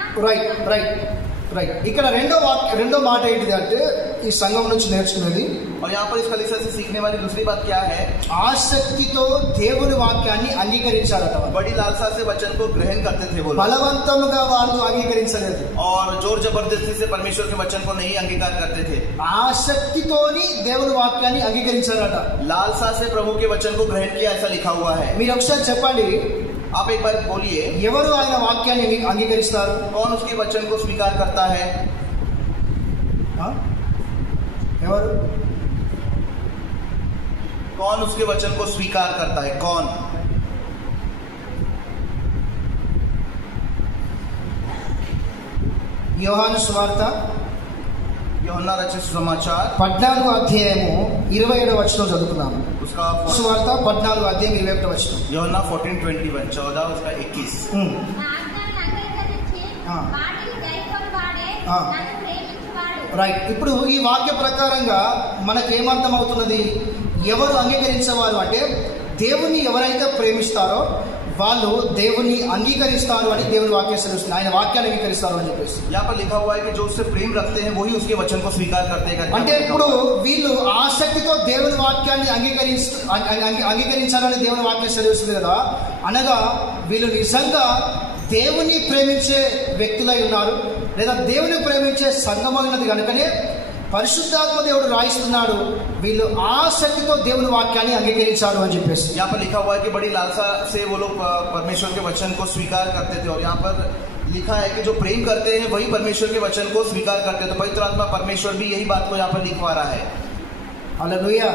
రైట్. ఇక్కడ రెండో మాట ఏంటిది అంటే ఈ సంఘం నుంచి నేర్చుకునేది. और यहाँ पर इस कलीसिया से सीखने वाली दूसरी बात क्या है? ఆసక్తితో దేవుని వాక్యాన్ని అంగీకరించారట. बड़ी लालसा से वचन को ग्रहण करते थे वो. బలవంతంగా వాళ్ళు అంగీకరించలేదు. और जोर जबरदस्ती से परमेश्वर के वचन को नहीं अंगीकार करते थे. ఆసక్తితోని దేవుని వాక్యాన్ని అంగీకరించారట. लालसा से प्रभु के वचन को ग्रहण किया ऐसा लिखा हुआ है. మీరు ఒకసారి చెప్పండి, आप एक बार बोलिए, ఎవరు ఆయన వాక్యాన్ని అంగీకరిస్తారు? कौन उसके वचन को स्वीकार करता है? ఎవరు? कौन उसके वचन को स्वीकार करता है? कौन? యోహాను సువార్త यूहन्ना रचित समाचार 14వ అధ్యాయము 27వ వచనం చదువుకున్నాము. उसका సువార్త 14వ అధ్యాయం 21వ వచనం. यूहन्ना 14:21 14 उसका 21. నా ఆజ్ఞలను అంగీకరించి వాటిని గైకొనువాడే నన్ను ప్రేమించువాడు. రైట్. ఇప్పుడు ఈ వాక్య ప్రకారంగా మనకేమర్థం అవుతున్నది? ఎవరు అంగీకరించేవారు అంటే దేవుని ఎవరైతే ప్రేమిస్తారో వాళ్ళు దేవుని అంగీకరిస్తారు అని దేవుని వాక్యం సెలవుస్తుంది. ఆయన వాక్యాన్ని అంగీకరిస్తారు అని చెప్పేసి यहाँ पर लिखा हुआ है कि जो उससे प्रेम रखते हैं वही उसके वचन को स्वीकार करते हैं. అంటే ఇప్పుడు వీళ్ళు ఆసక్తితో దేవుని వాక్యాన్ని అంగీకరించాలని దేవుని వాక్యం సెలవుస్తుంది కదా. అనగా వీళ్ళు నిజంగా దేవుని ప్రేమించే వ్యక్తులై ఉన్నారు, లేదా దేవుని ప్రేమించే సంఘమైనది కనుకనే పరిశుద్ధాత్మ దేవుడు రాయిస్తున్నాడు వీళ్ళు ఆసక్తితో దేవుని వాక్యాన్ని అంగీకరించారు అని చెప్పేసి. यहाँ पर लिखा हुआ है कि बड़ी लालसा से वो लोग परमेश्वर के वचन को स्वीकार करते थे. और यहाँ पर लिखा है कि जो प्रेम करते हैं वही परमेश्वर के वचन को स्वीकार करते हैं. तो पवित्र आत्मा परमेश्वर भी यही बात को यहाँ पर लिखवा रहा है. Hallelujah,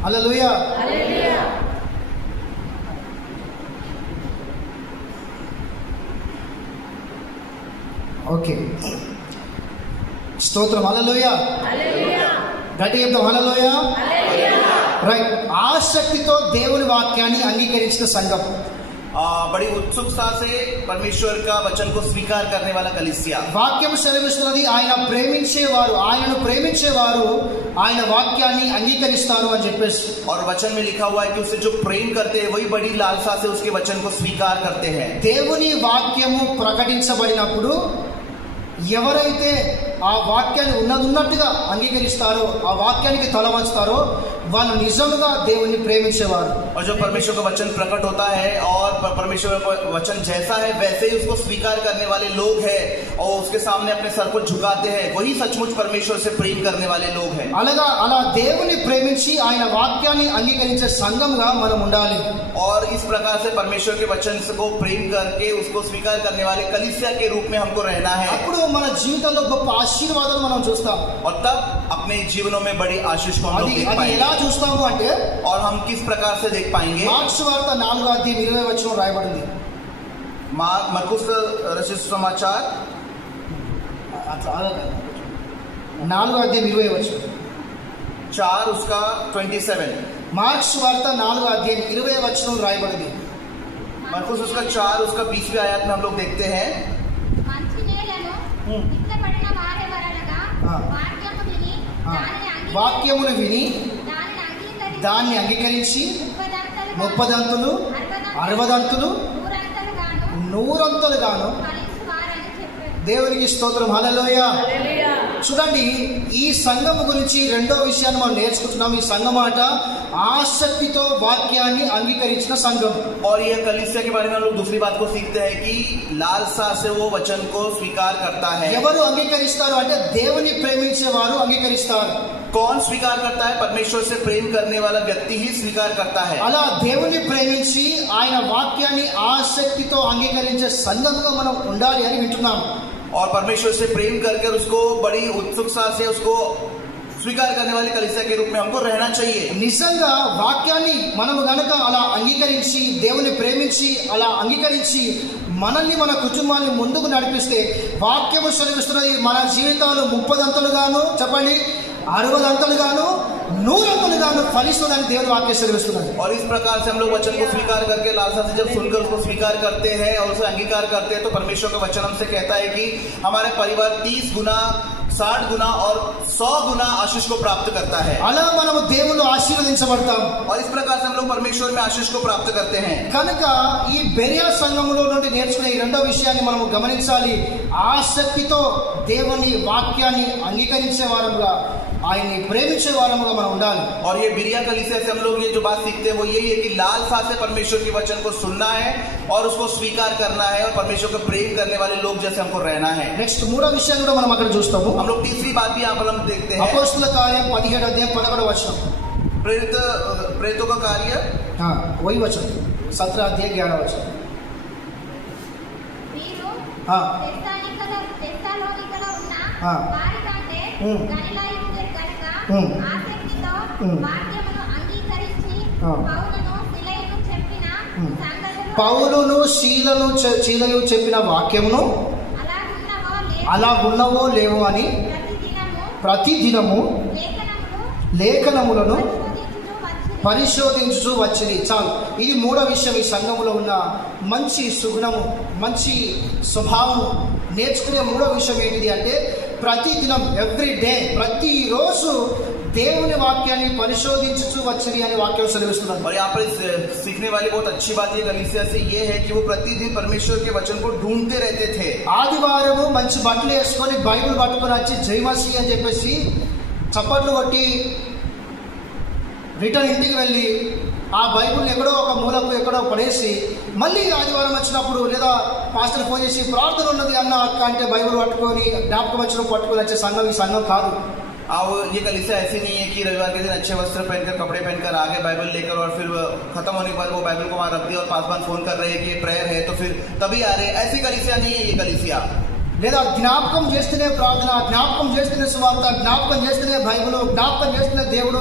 hallelujah. ఓకే, స్తోత్రం. హల్లెలూయా. గట్టి చెప్తాం హల్లెలూయా. రైట్. ఆసక్తితో దేవుని వాక్యాన్ని అంగీకరించిన సంఘం, बड़ी उत्सुकता से परमेश्वर का वचन को स्वीकार करने वाला कलीसिया. వాక్యం సెలవిస్తున్నది ఆయనను ప్రేమించేవారు ఆయన వాక్యాన్ని అంగీకరిస్తారు అని చెప్పేసి. और वचन में लिखा हुआ है कि उससे जो प्रेम करते हैं वही बड़ी लालसा से उसके वचन को स्वीकार करते हैं. దేవుని వాక్యము ప్రకటించబడినప్పుడు ఎవరైతే ఆ వాక్యాన్ని ఉన్నట్టుగా అంగీకరిస్తారో, ఆ వాక్యానికి తల వంచుతారో వాళ్ళు నిజంగా దేవుని ప్రేమించేవారు. और जो परमेश्वर का वचन प्रकट होता है और परमेश्वर का वचन जैसा है वैसे ही उसको स्वीकार करने वाले लोग हैं और उसके सामने अपने सर को झुकाते हैं, वही सचमुच परमेश्वर से प्रेम करने वाले लोग हैं. అలా దేవుని ప్రేమించి ఆయన వాక్యాన్ని అంగీకరించే సంఘంగా మనం ఉండాలి. और इस प्रकार से परमेश्वर के वचन को प्रेम करके उसको स्वीकार करने वाले कलीसिया के रूप में हमको रहना है. అప్పుడు మన జీవితంలో గొప్ప ఆశీర్వాదాలు మనం చూస్తాం. और तब अपने जीवनों में बड़ी आशीष को हम लोग देख पाएंगे. ఎలా చూస్తాము అంటే, और हम किस प्रकार से देख पाएंगे? మార్క్స్ వార్త 4:20 రాయబడింది. मरकुस रचित समाचार 4:20 4 उसका 27. మార్క్స్ వార్త 4:20 రాయబడింది. मरकुस उसका 4 उसका 20वीं आयत में हम लोग देखते हैं. వాక్యమును విని దాన్ని అంగీకరించి 30 దంతులు 60 దంతులు 100 గాను. దేవునికి స్తోత్రం. హల్లెలూయా. చూడండి, ఈ సంఘం గురించి రెండో విషయాన్ని మనం నేర్చుకుంటున్నాం. ఈ సంఘం మాట ఆసక్తితో వాక్యాన్ని అంగీకరించిన సంఘం. और ये कलीसिया के बारे में हम लोग दूसरी बात को सीखते हैं कि लालसा से वो वचन को स्वीकार करता है. ఎవరు అంగీకరిస్తారు అంటే దేవుని ప్రేమించేవారు అంగీకరిస్తారు. कौन स्वीकार करता है? परमेश्वर से प्रेम करने वाला व्यक्ति ही स्वीकार करता है. అలా దేవుని ప్రేమించి ఆయన వాక్యాన్ని ఆసక్తితో అంగీకరించే సంఘంగా మనం ఉండాలి అని వింటున్నాం. और परमेश्वर से प्रेम करके उसको बड़ी उत्सुकता से उसको स्वीकार करने वाले कलीसिया के रूप में हमको रहना चाहिए. నిజంగా వాక్యాన్ని మనము గనక అలా అంగీకరించి దేవుని ప్రేమించి అలా అంగీకరించి మనల్ని మన కుటుంబాన్ని ముందుకు నడిపిస్తే వాక్యము సెలవిస్తున్నది మన జీవితాలు 30 అంతలుగాను, చెప్పండి 60 అంతలుగాను, 100 అంతలుగాను ఫలిస్తుందని దేవుని వాక్యం సెలవిస్తున్నది. और इस प्रकार से हम लोग वचन को स्वीकार करके लालसा से जब सुनकर उसको स्वीकार करते हैं और उसे अंगीकार करते हैं तो परमेश्वर का वचन हमसे कहता है कि हमारे परिवार 30 गुना 60 गुना और 100 गुना आशीष को प्राप्त करता है. అలా మనము దేవుళ్ళు ఆశీర్వదించబడతాం. और इस प्रकार से हम लोग परमेश्वर में आशीष को प्राप्त करते हैं. కనుక ఈ బెరియా సంఘములో నుండి నేర్చుకునే ఈ రెండో విషయాన్ని మనము గమనించాలి. ఆసక్తితో దేవుని వాక్యాన్ని అంగీకరించే వారముగా, ఆయన్ని ప్రేమించే వారముగా మనం ఉండాలి. और ये बिरिया कलीसिया से हम लोग ये जो बात सीखते हैं वो यही है कि लालसा से परमेश्वर के वचन को सुनना है और उसको स्वीकार करना है और परमेश्वर को प्रेम करने वाले लोग जैसे हमको रहना है. నెక్స్ట్ మూడో విషయాన్ని కూడా మనం అక్కడ చూస్తాము. हम लोग तीसरी बात भी यहाँ पर हम देखते हैं. అపోస్తలుల కార్యం 17:11 प्रेरितों का कार्य वही वचन 17:11 పౌలును శీలను చెప్పిన వాక్యమును అలా ఉన్నవో లేవో అని ప్రతిదినము లేఖనములను పరిశోధించు వచ్చింది. చాలు, ఇది మూడో విషయం. ఈ సంఘములో ఉన్న మంచి సుగుణము, మంచి స్వభావము నేర్చుకునే మూడో విషయం ఏంటిది అంటే ప్రతిదినం, ఎవ్రీ డే, ప్రతిరోజు దేవుని వాక్యాన్ని పరిశోధించు వచ్చింది అని వాక్యం సెలవిస్తున్నారు. और यहाँ पर सीखने वाली बहुत अच्छी बात ये कलीसिया से ये है कि वो प्रतिदिन परमेश्वर के वचन को ढूंढते रहते थे. ఆదివారము మంచి బట్టలు వేసుకొని బైబిల్ పట్టుకొని వచ్చి జయమసి అని చెప్పేసి చప్పట్లు కొట్టి రిటర్న్ ఇంటికి వెళ్ళి ఆ బైబిల్ ఎక్కడో ఒక మూలకు ఎక్కడో పడేసి మళ్ళీ ఆదివారం వచ్చినప్పుడు లేదా పాస్టర్ ఫోన్ చేసి ప్రార్థన ఉన్నది అన్న అక్క అంటే బైబిల్ పట్టుకొని జ్ఞాపకం వచ్చినప్పుడు పట్టుకొని వచ్చే సంఘం ఈ సంఘం కాదు. अब ये कलीसिया ऐसी नहीं है कि रविवार के दिन अच्छे वस्त्र पहनकर, कपड़े पहनकर आगे बाइबल लेकर और फिर खत्म होने के बाद वो बाइबल को वहां रख दिया और पासवान फोन कर रहे हैं कि ये प्रेयर है तो फिर तभी आ रहे. ऐसी कलीसिया नहीं है ये कलीसिया. లేదా జ్ఞాపకం చేస్తేనే ప్రార్థన, జ్ఞాపకం చేస్తేనే సువార్త, జ్ఞాపకం చేస్తేనే బైబిల్, జ్ఞాపకం చేస్తేనే దేవుడు,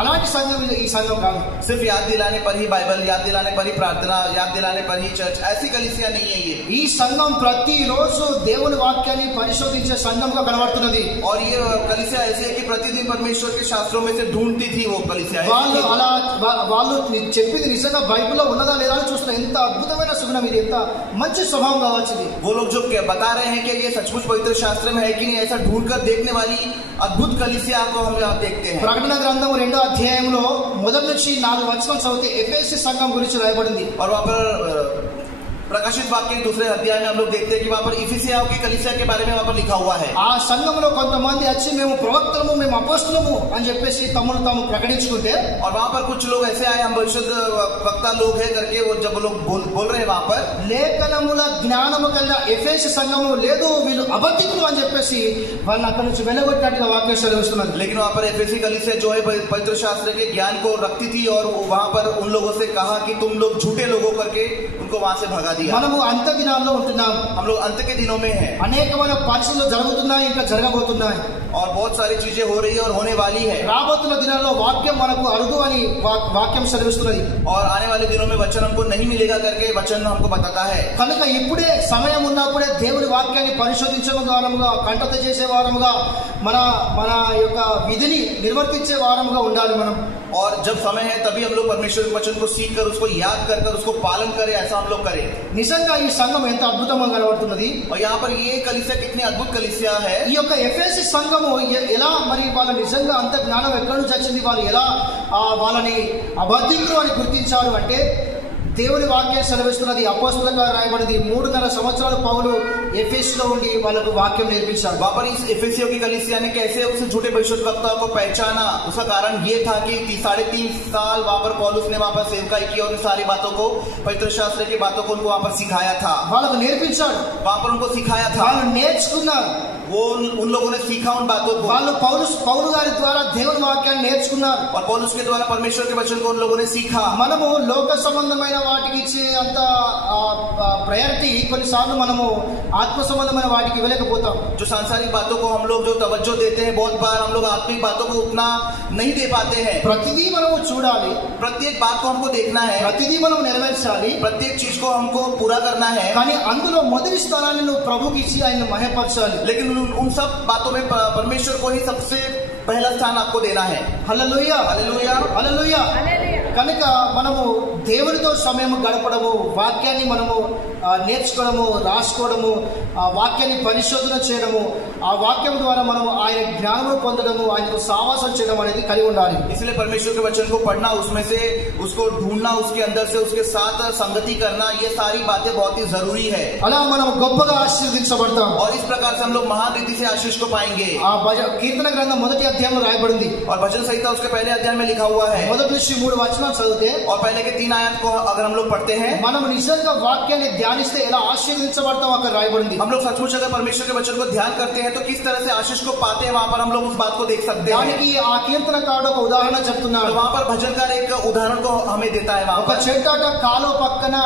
అలాంటి సంఘం ఈ సంఘం కాదు. सिर्फ याद दिलाने पर ही बाइबल, याद दिलाने पर ही प्रार्थना, याद दिलाने पर ही चर्च, ऐसी कलीसिया नहीं है ये. ఈ సంఘం ప్రతిరోజు దేవుని వాక్యాన్ని పరిశోధించే సంఘంగా కనబడుతున్నది. और ये कलीसिया ऐसी है कि प्रतिदिन परमेश्वर के शास्त्रों में से ढूंढती थी वो कलीसिया. వాళ్ళు చెప్పింది నిజంగా బైబిల్లో ఉన్నదా లేదా అని చూస్తున్నారు. ఎంత అద్భుతమైన సుగుణం ఇది, ఎంత మంచి స్వభావం కావచ్చు ఇది. वो लोग जो बता रहे हैं कि ये सचमुच पवित्र शास्त्र में है कि नहीं, ऐसा ढूंढ कर देखने वाली अद्भुत कलीसिया को हम देखते हैं. ప్రకటన గ్రంథం 2వ అధ్యాయంలో 1 నుంచి 4 వచనాలు చదివితే ఎఫెసీ సంఘం గురించి రాయబడింది. और वहाँ पर प्रकाशित वाक्य के दूसरे अध्याय में हम लोग देखते हैं कि वहाँ पर इफिसियों की कलीसिया के बारे में वहाँ पर लिखा हुआ है। ఆ సంఘంలో కొంతమంది వచ్చి మేము ప్రవక్తలము మేము అపోస్తలము అని చెప్పేసి తమను తాము ప్రకటించుకుంటే और वहाँ पर कुछ लोग ऐसे आए हम भविष्य वक्ता लोग हैं करके वो जब लोग बोल रहे हैं वहाँ पर లేఖనముల జ్ఞానము కలిగిన ఎఫెసు సంఘము లేదు వీళ్ళు అబద్ధికులు అని చెప్పేసి వాళ్ళని అక్కడి నుంచి వెలగొట్టినట్టుగా వాక్యం సెలవిస్తున్నది। लेकिन वहाँ पर एफेसी कलीसिया जो है पवित्र शास्त्र के ज्ञान को रखती थी और वहाँ पर उन लोगों से कहा कि तुम लोग झूठे लोगों करके उनको वहाँ से भगा दिया। మనము అంత దినాల్లో ఉంటున్నాం, हम लोग अंत के दिनों में हैं, అనేకమైన పరిస్థితులు జరుగుతున్నాయి, ఇంకా జరగబోతున్నాయి और बहुत सारी चीजें हो रही है और होने वाली है। రాబోతున్న దినాల్లో వాక్యం మనకు అరుదు అని వాక్యం సెలవిస్తున్నది। और आने वाले दिनों में वचन हमको नहीं मिलेगा करके वचन हमको बताता है। కనుక ఇప్పుడే సమయం ఉన్నప్పుడే దేవుని వాక్యాన్ని పరిశోధించడం ద్వారముగా కంటత చేసే వారముగా మన మన యొక్క విధిని నిర్వర్తించే వారముగా ఉండాలి మనం। और जब समय है तभी हम लोग परमेश्वर के वचन को सीख कर उसको याद कर कर उसको पालन करें, ऐसा हम लोग करें। నిజంగా ఈ సంఘం ఎంత అద్భుతంగా కనబడుతున్నది। और यहाँ पर ये कलीसिया कितनी अद्भुत कलीसिया है। ఈ యొక్క ఎఫెసు సంఘము ఎలా మరి వాళ్ళ నిజంగా అంత జ్ఞానం ఎక్కడి నుంచి వచ్చింది, వాళ్ళు ఎలా వాళ్ళని అబద్ధికులు అని గుర్తించారు అంటే దేవుని వాక్యం సెలవిస్తున్నది। అపోస్తలులుగా రాయబడింది 3.5 సంవత్సరాలు పౌలు ఎఫెసులో ఉండి వాళ్ళకు వాక్యం నేర్పించాడు। वहाँ पर इस एफेसियों की कलीसिया ने कैसे उस झूठे भविष्यद्वक्ताओं को पहचाना, उसका कारण ये था कि 3.5 साल वहाँ पर पौलुस ने वहाँ पर सेवकाई की और सारी बातों को पवित्र शास्त्र की बातों को उनको वहाँ पर सिखाया था, వాళ్ళకు నేర్పించాడు, वहाँ पर उनको सिखाया था, వాళ్ళు నేర్చుకున్నారు, वो उन लोगों ने सीखा उन बातों को, వాళ్ళు పౌలు గారి ద్వారా దేవుని వాక్యాన్ని నేర్చుకున్నారు और पौलुस के द्वारा परमेश्वर के वचन को उन लोगों ने सीखा। మనము లోక సంబంధమైన వాటికి ఇచ్చే అంత ప్రయారిటీ కొన్నిసార్లు మనము ఆత్మ సంబంధమైన వాటికి ఇవ్వలేకపోతాం। जो सांसारिक बातों को हम लोग जो तवज्जो देते हैं, बहुत बार हम लोग आत्मिक बातों को उतना नहीं दे पाते हैं। ప్రతిదీ మనము చూడాలి, प्रत्येक बात को हमको देखना है, ప్రతిదీ మనం నెరవేర్చాలి, प्रत्येक चीज को हमको पूरा करना है, కానీ అందులో మొదటి స్థానాన్ని నువ్వు ప్రభుకి ఇచ్చి ఆయన మహిమపరచాలి। लेकिन उन सब बातों में परमेश्वर को ही सबसे पहला स्थान आपको देना है। Hallelujah hallelujah hallelujah. కనుక మనము దేవునితో సమయం గడపడము, వాక్యాన్ని మనము నేర్చుకోవడము, రాసుకోవడము, ఆ వాక్యాన్ని పరిశోధన చేయడము, ఆ వాక్యం ద్వారా మనము ఆయన జ్ఞానము పొందడము, ఆయనతో సావాసం చేయడం అనేది కలిగి ఉండాలి। इसलिए परमेश्वर के वचन को पढ़ना, उसमें से उसको ढूंढना, उसके अंदर से उसके साथ संगति करना, ये सारी बातें बहुत ही जरूरी है। అలా మనం గొప్పగా ఆశీర్వదించబడతాం। और इस प्रकार से हम लोग महान रीति से आशीष को पाएंगे। ఆ కీర్తన గ్రంథం మొదటి అధ్యాయంలో రాయబడింది, और भजन संहिता उसके पहले अध्याय में लिखा हुआ है। మొదటి నుంచి 3 వచనాలు చదివితే और पहले के 3 आयत को अगर हम लोग पढ़ते हैं, మనం నిజంగా వాక్యాన్ని ధ్యానిస్తే ఎలా ఆశీర్వదించబడతాం అక్కడ రాయబడింది। हम लोग सचमुच अगर परमेश्वर के वचन को ध्यान करते हैं तो किस तरह से आशीष को पाते हैं, वहां पर हम लोग उस बात को देख सकते हैं। దానికి ఆ కీర్తనకారుడు ఒక ఉదాహరణ చెప్తున్నాడు। तो वहां पर भजनकार एक उदाहरण को हमें देता है। वहां ఒక पर చెట్టాట కాలువ పక్కన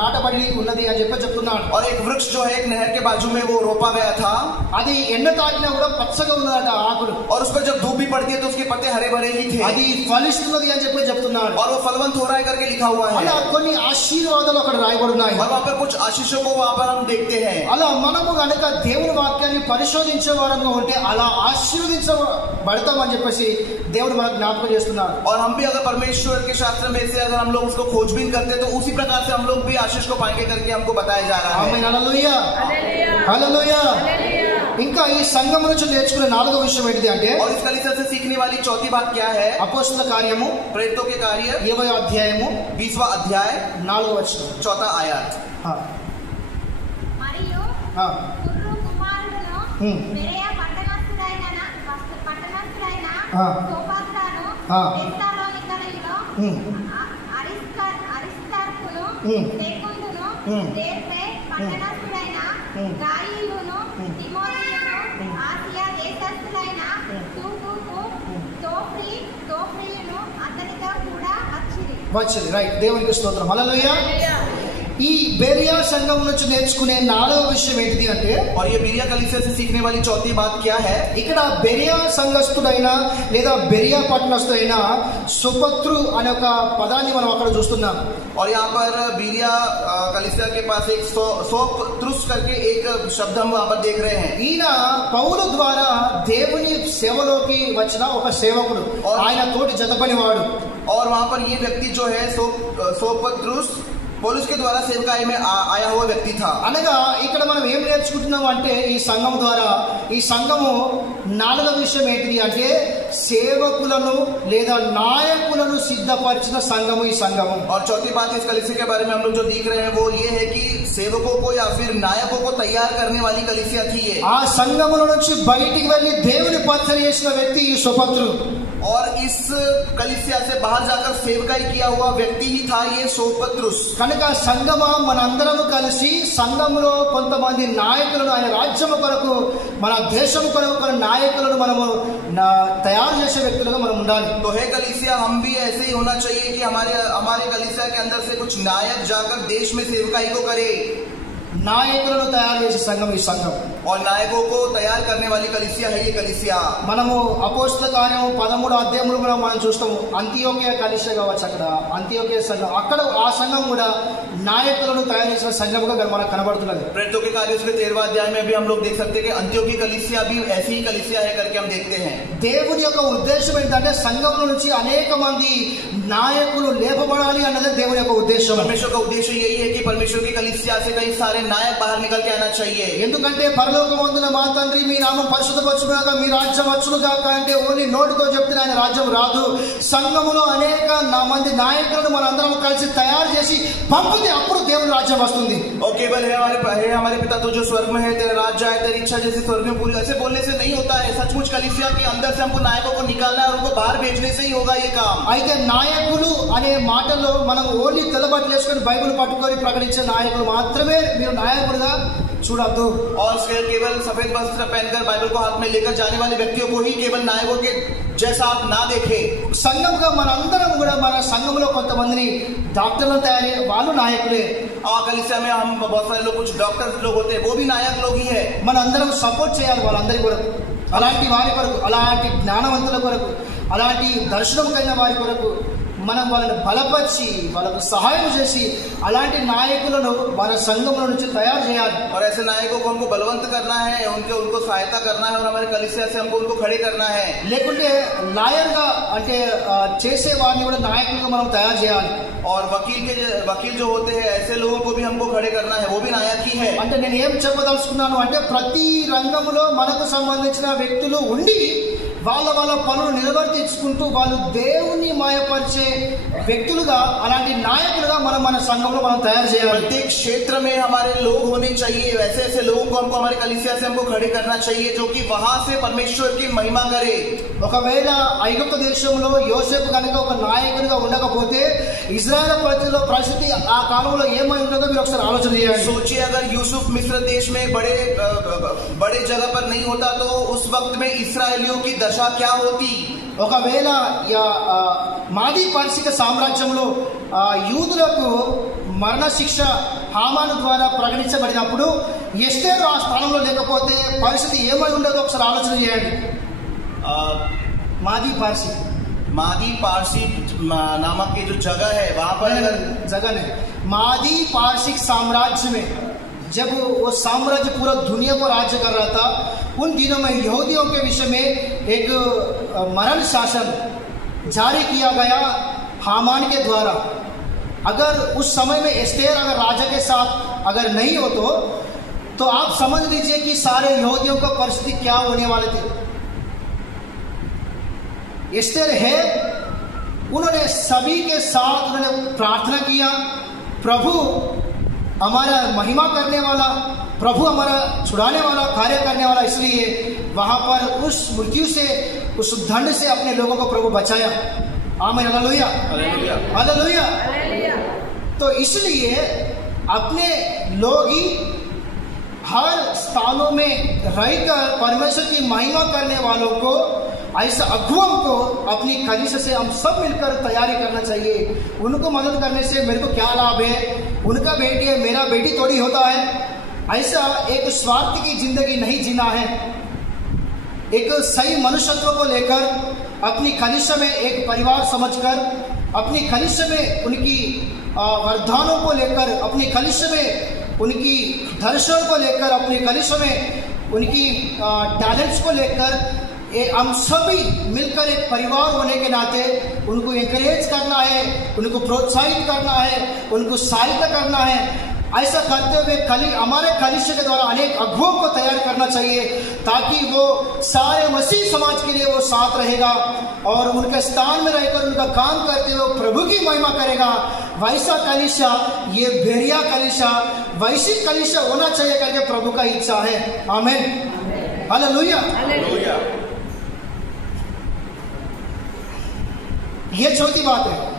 నాటబడి ఉన్నది అని చెప్తున్నాడు। और एक वृक्ष जो है एक नहर के बाजू में वो रोपा गया था, అది ఎండ తాకినా కూడా పచ్చగా ఉన్నదట ఆకులు, और उस पर जब धूप भी पड़ती है तो उसके पत्ते हरे भरे ही थे, అది ఫలిస్తున్నది అని చెప్తున్నాడు। और वो फलवंत हो रहा है करके लिखा हुआ है। అలా కొన్ని ఆశీర్వాదాలు అక్కడ రాయబడి ఉన్నాయి। और वहां पर कुछ आशीषों को वहां पर हम देखते हैं। అలా మనము గనక దేవుని వాక్యాన్ని పరిశోధించే వారంగా ఉంటే అలా ఆశీర్వదించబడతామని చెప్పేసి దేవుడు మనకు జ్ఞాపకం చేస్తున్నాడు। और हम भी अगर परमेश्वर के शास्त्र में से अगर हम लोग उसको खोजबीन करते हैं तो उसी प्रकार से हम लोग भी आशीष को पाएंगे करके हमको बताया जा रहा है। ఆమేన్ హల్లెలూయా హల్లెలూయా। ఇంకా ఈ సంఘం నుంచి నేర్చుకునే 4వ విషయం ఏంటిది అంటే, और इस कलीसिया से सीखने वाली चौथी बात क्या है? అపోస్తల కార్యము प्रेरितों के कार्य 20వ అధ్యాయము 20वां अध्याय 4వ వచనం। 4 आयत। మరియు కుర్రు కుమారుడును బెరయ పట్టణస్థుడైన సోపత్రను తెస్సలోనికయులో అరిస్తార్కును సెకుందును దేర్బే పట్టణస్థుడైన గాయియును తిమోతియును ఆసియా దేశస్థులైన తూతుకు తోఫ్రియును అతనితో కూడా వచ్చింది। రైట్, దేవునికి స్తోత్రం హల్లెలూయా। ఈ బెరియా సంఘం నుంచి నేర్చుకునే 4వ విషయం ఏంటిది అంటే, और ये बेरिया कलीसिया से सीखने वाली चौथी बात क्या है? ఇక్కడ బెరియా సంఘస్థుడైన లేదా బెరియా పట్టణస్థుడైన సుపత్రు అనే ఒక పదాన్ని మనం అక్కడ చూస్తున్నాం। और यहाँ पर बेरिया कलीसिया के पास एक सोपत्रुस करके एक शब्द हम वहां पर देख रहे हैं। ఈయన పౌలు ద్వారా దేవుని సేవలోకి వచ్చిన ఒక సేవకుడు, ఆయన తోటి జతపనివాడు। और वहां पर ये व्यक्ति जो है सोपत्रुस पौलुस के द्वारा सेवकाई में आया हुआ व्यक्ति था। అనగా ఇక్కడ మనం ఏం నేర్చుకుంటున్నాం అంటే ఈ సంఘం ద్వారా ఈ సంఘము నాలుగో విషయం ఏంటిది అంటే సేవకులను లేదా నాయకులను సిద్ధపరిచిన సంఘము ఈ సంఘము। और चौथी बात इस कलीसिया के बारे में हम लोग जो देख रहे हैं वो ये है कि सेवकों को या फिर नायकों को तैयार करने वाली कलीसिया थी ये। ఆ సంఘములో నుంచి బయటికి వెళ్ళి దేవుని పరిచర్య చేసిన వ్యక్తి ఈ సోపత్రుడు। और इस कलीसिया से बाहर जाकर सेवकाई किया हुआ व्यक्ति ही था ये सोपत्रुस। కనుక సంఘమా మనందరము కలిసి సంఘములో కొంతమంది నాయకులను ఆయన రాజ్యము కొరకు మన దేశం కొరకు నాయకులను మనము తయారు చేసే వ్యక్తులుగా మనం ఉండాలి। तो है कलीसिया हम भी ऐसे ही होना चाहिए कि हमारे कलीसिया के अंदर से कुछ नायक जाकर देश में सेवकाई को करे। నాయకులను తయారు చేసే సంఘం ఈ సంఘం। और नायकों को तैयार करने वाली कलीसिया है ये कलीसिया। మనము అపోస్తల కార్యం 13వ అధ్యాయంలో మనం చూస్తాము అంతియోకియా కలీసియా కావచ్చు, అక్కడ అంతియోకియా సంఘం, అక్కడ ఆ సంఘం కూడా నాయకులను తయారు చేసిన సంఘముగా మనకు కనబడుతున్నది। प्रेरितों के कार्यों के 13वें अध्याय में भी हम लोग देख सकते हैं कि अंत्योकी कलीसिया भी ऐसी ही कलीसिया है करके हम देखते हैं। దేవుని యొక్క ఉద్దేశం ఏంటంటే సంఘంలో నుంచి అనేక మంది నాయకులు లేపబడాలి అన్నదే దేవుని యొక్క ఉద్దేశం। परमेश्वर का उद्देश्य यही है कि परमेश्वर की कलीसिया से कई सारे नायक बाहर निकल के आना चाहिए। ఎందుకంటే పరలోకమందున మా తండ్రి మీ నామం పరిశుద్ధపరచుగాక మీ రాజ్యం వచ్చుగాక అంటే ఓన్లీ నోటితో చెప్తే ఆయన రాజ్యం రాదు। సంఘములో అనేక మంది నాయకులను మనందరం కలిసి తయారు చేసి పంపితే అప్పుడు దేవుని రాజ్యం వస్తుంది। और केवल है हमारे पिता तो जो स्वर्ग में है तेरा राज्य आए तेरी इच्छा जैसे स्वर्ग में पूरी, ऐसे बोलने से नहीं होता है। सचमुच कलीसिया के अंदर से हमको नायकों को निकालना है और उनको बाहर भेजने से ही होगा ये काम। అయితే నాయకులు అనే మాటలో మనం ఓన్లీ తెల్లబట్టలు వేసుకొని బైబిల్ పట్టుకొని ప్రకటించే నాయకులు మాత్రమే మీరు నాయకులుగా చూడొద్దు। और केवल सफेद वस्त्र पहनकर बाइबल को हाथ में लेकर जाने वाले व्यक्तियों को ही केवल नायकों के जैसा आप ना देखें। సంఘంగా మనందరం కూడా మన సంఘంలో కొంతమందిని డాక్టర్లను తయారు వాళ్ళు నాయకులే। और कलीसिया में हम बहुत सारे लोग कुछ डॉक्टर लोग होते हैं वो भी नायक लोग ही है। మనందరం సపోర్ట్ చేయాలి వాళ్ళందరి కొరకు, అలాంటి వారి కొరకు, అలాంటి జ్ఞానవంతుల కొరకు, అలాంటి దర్శనం కలిగిన వారి కొరకు మనం వాళ్ళని బలపరిచి వాళ్ళకు సహాయం చేసి అలాంటి నాయకులను మన సంఘంలో నుంచి తయారు చేయాలి। और ऐसे नायकों को हमको बलवंत करना है, उनको सहायता करना है और हमारे कलीसिया से हमको उनको खड़े करना है। లేకుంటే లాయర్ గా అంటే చేసే వారిని కూడా నాయకులుగా మనం తయారు చేయాలి। और वकील जो होते हैं ऐसे लोगों को भी हमको खड़े करना है, वो भी नायक ही है। అంటే నేను ఏం చెప్పదలుచుకున్నాను అంటే ప్రతి రంగంలో మనకు సంబంధించిన వ్యక్తులు ఉండి వాళ్ళ పనులు నిర్వర్తించుకుంటూ వాళ్ళు దేవుని మాయపరిచే వ్యక్తులుగా అలాంటి నాయకులుగా మన సంఘంలో మనం తయారు చేయాలి। प्रत्येक क्षेत्र में हमारे लोग होने चाहिए, वैसे ऐसे लोगों को हमको हमारे कलीसिया से हमको खड़े करना चाहिए जो कि वहां से परमेश्वर की महिमा करे। ఒకవేళ ఐగుప్తు దేశంలో యోసేపు కనుక ఒక నాయకుడిగా ఉండకపోతే ఇజ్రాయెల్ ప్రజల పరిస్థితి ఆ కాలంలో ఏమై ఉంటుందో మీరు ఒకసారి ఆలోచన చేయండి। सोचिए अगर यूसुफ मिस्र देश में बड़े जगह पर नहीं होता तो उस वक्त में इस्राएलियों की दशा क्या होती। ఒకవేళ మాది పార్శిక సామ్రాజ్యంలో యూదులకు మరణ శిక్ష హామాను ద్వారా ప్రకటించబడినప్పుడు ఎస్తేరు ఆ స్థానంలో లేకపోతే పరిస్థితి ఏమై ఉండదో ఒకసారి ఆలోచన చేయండి। मादी पारसी नामक की जो जगह है वहां पर जगह नहीं, मादी पारसिक साम्राज्य में जब वो साम्राज्य पूरा दुनिया को राज्य कर रहा था उन दिनों में यहूदियों के विषय में एक मरण शासन जारी किया गया हामान के द्वारा। अगर उस समय में एस्तेर अगर राजा के साथ अगर नहीं हो तो आप समझ लीजिए कि सारे यहूदियों का परिस्थिति क्या होने वाले थे। एस्तेर है, उन्होंने सभी के साथ उन्होंने प्रार्थना किया, प्रभु हमारा महिमा करने वाला, प्रभु हमारा छुड़ाने वाला, कार्य करने वाला, इसलिए वहां पर उस मृत्यु से उस दंड से अपने लोगों को प्रभु बचाया। आमीन, हालेलुया हालेलुया। तो इसलिए अपने लोग ही हर स्थानों में रहकर परमेश्वर की महिमा करने वालों को, ऐसा अगुवों को अपनी कलीसिया से हम सब मिलकर तैयारी करना चाहिए। उनको मदद करने से मेरे को क्या लाभ है, उनका बेटी है मेरा बेटी थोड़ी होता है। ऐसा एक स्वार्थ की जिंदगी नहीं जीना है। एक सही मनुष्यत्व को लेकर अपनी कलीसिया में एक परिवार समझकर, अपनी कलीसिया में उनकी वरदानों को लेकर, अपनी कलीसिया में उनकी दर्शन को लेकर, अपनी कलीसिया में उनकी टैलेंट्स को लेकर हम सभी मिलकर एक परिवार होने के नाते उनको एनकरेज करना है, उनको प्रोत्साहित करना है, उनको सहायता करना है। ऐसा करते हुए हमारे कलिसिया के द्वारा अनेक अगुओं को तैयार करना चाहिए ताकि वो सारे मसीह समाज के लिए वो साथ रहेगा और उनके स्थान में रहकर उनका काम करते हुए प्रभु की महिमा करेगा। वैसा कलिसिया, ये बेरिया कलिसिया, वैसी कलिसिया होना चाहिए करके प्रभु का इच्छा है। आमीन, हालेलुया। ये चौथी बात है।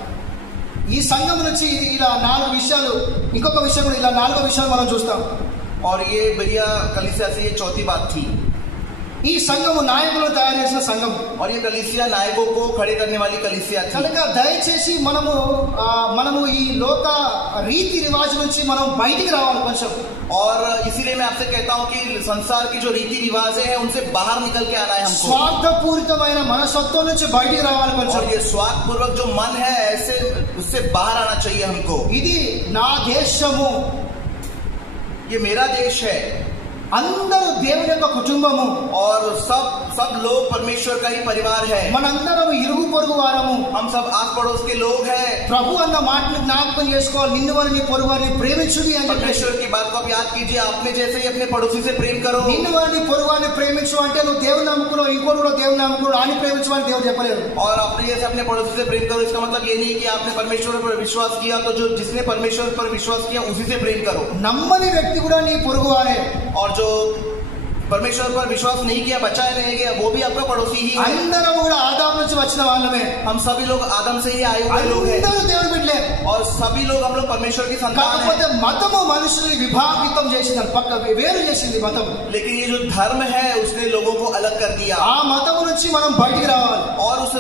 ఈ సంఘం నుంచి ఇలా 4 విషయాలు, ఇంకొక విషయం కూడా ఇలా 4 విషయాలు మనం చూస్తాం। और ये बेरिया कलीसिया से ये चौथी बात थी। ఈ సంఘము నాయకులను తయారు చేసిన సంఘం और ये कलीसिया नायकों को खड़े करने वाली कलीसिया थी। కనుక దయచేసి మనము ఈ లోక రీతి రివాజ్ నుంచి మనం బయటికి రావాలి కొంచెం। और इसीलिए मैं आपसे कहता हूँ कि संसार की जो रीति रिवाज है उनसे बाहर निकल के आना है हमको। స్వార్థపూరితమైన మనస్తత్వం నుంచి బయటికి రావాలి కొంచెం। और ये स्वार्थपूर्वक जो मन है ऐसे उससे बाहर आना चाहिए हमको। ఇది నా దేశము, ये मेरा देश है, అందరూ దేవుని యొక్క కుటుంబము और सब लोग परमेश्वर का ही परिवार है। మనందరం ఇరుగు పొరుగు వారము, हम सब आस पड़ोस के लोग हैं। ప్రభు అన్న మాటను జ్ఞాపకం చేసుకోవాలి। నిన్ను వారిని పొరుగు వారిని ప్రేమించుడి అని परमेश्वर की बात को आप याद कीजिए, आपने जैसे ही अपने पड़ोसी से प्रेम करो। నిన్ను వారిని పొరుగు వారిని ప్రేమించు అంటే నువ్వు దేవుని నమ్ముకున్నావు, ఇంకోటి కూడా దేవుని నమ్ముకున్నావు అని ప్రేమించమని దేవుడు చెప్పలేదు। और आपने जैसे अपने पड़ोसी से प्रेम करो, इसका मतलब ये नहीं कि आपने परमेश्वर पर विश्वास किया तो जो जिसने परमेश्वर पर विश्वास किया उसी से प्रेम करो। నమ్మని వ్యక్తి కూడా నీ పొరుగు వారే। और जो परमेश्वर पर विश्वास नहीं किया, बचाए नहीं गया, वो भी आपका पड़ोसी ही है। అందరం కూడా ఆదాం నుంచి వచ్చిన వాళ్ళమే। हम सभी लोग आदम से ही आए हुए लोग हैं అందరూ దేవుని బిడ్డలే। और सभी लोग हम लोग परमेश्वर की संतान हैं। కాకపోతే మతము మనుషుల్ని విభాగితం చేసింది, పక్క వేరు చేసింది మతం। लेकिन ये जो धर्म है उसने लोगों को अलग कर दिया ఆ మతము నుంచి మనం బయటికి రావాలి और उस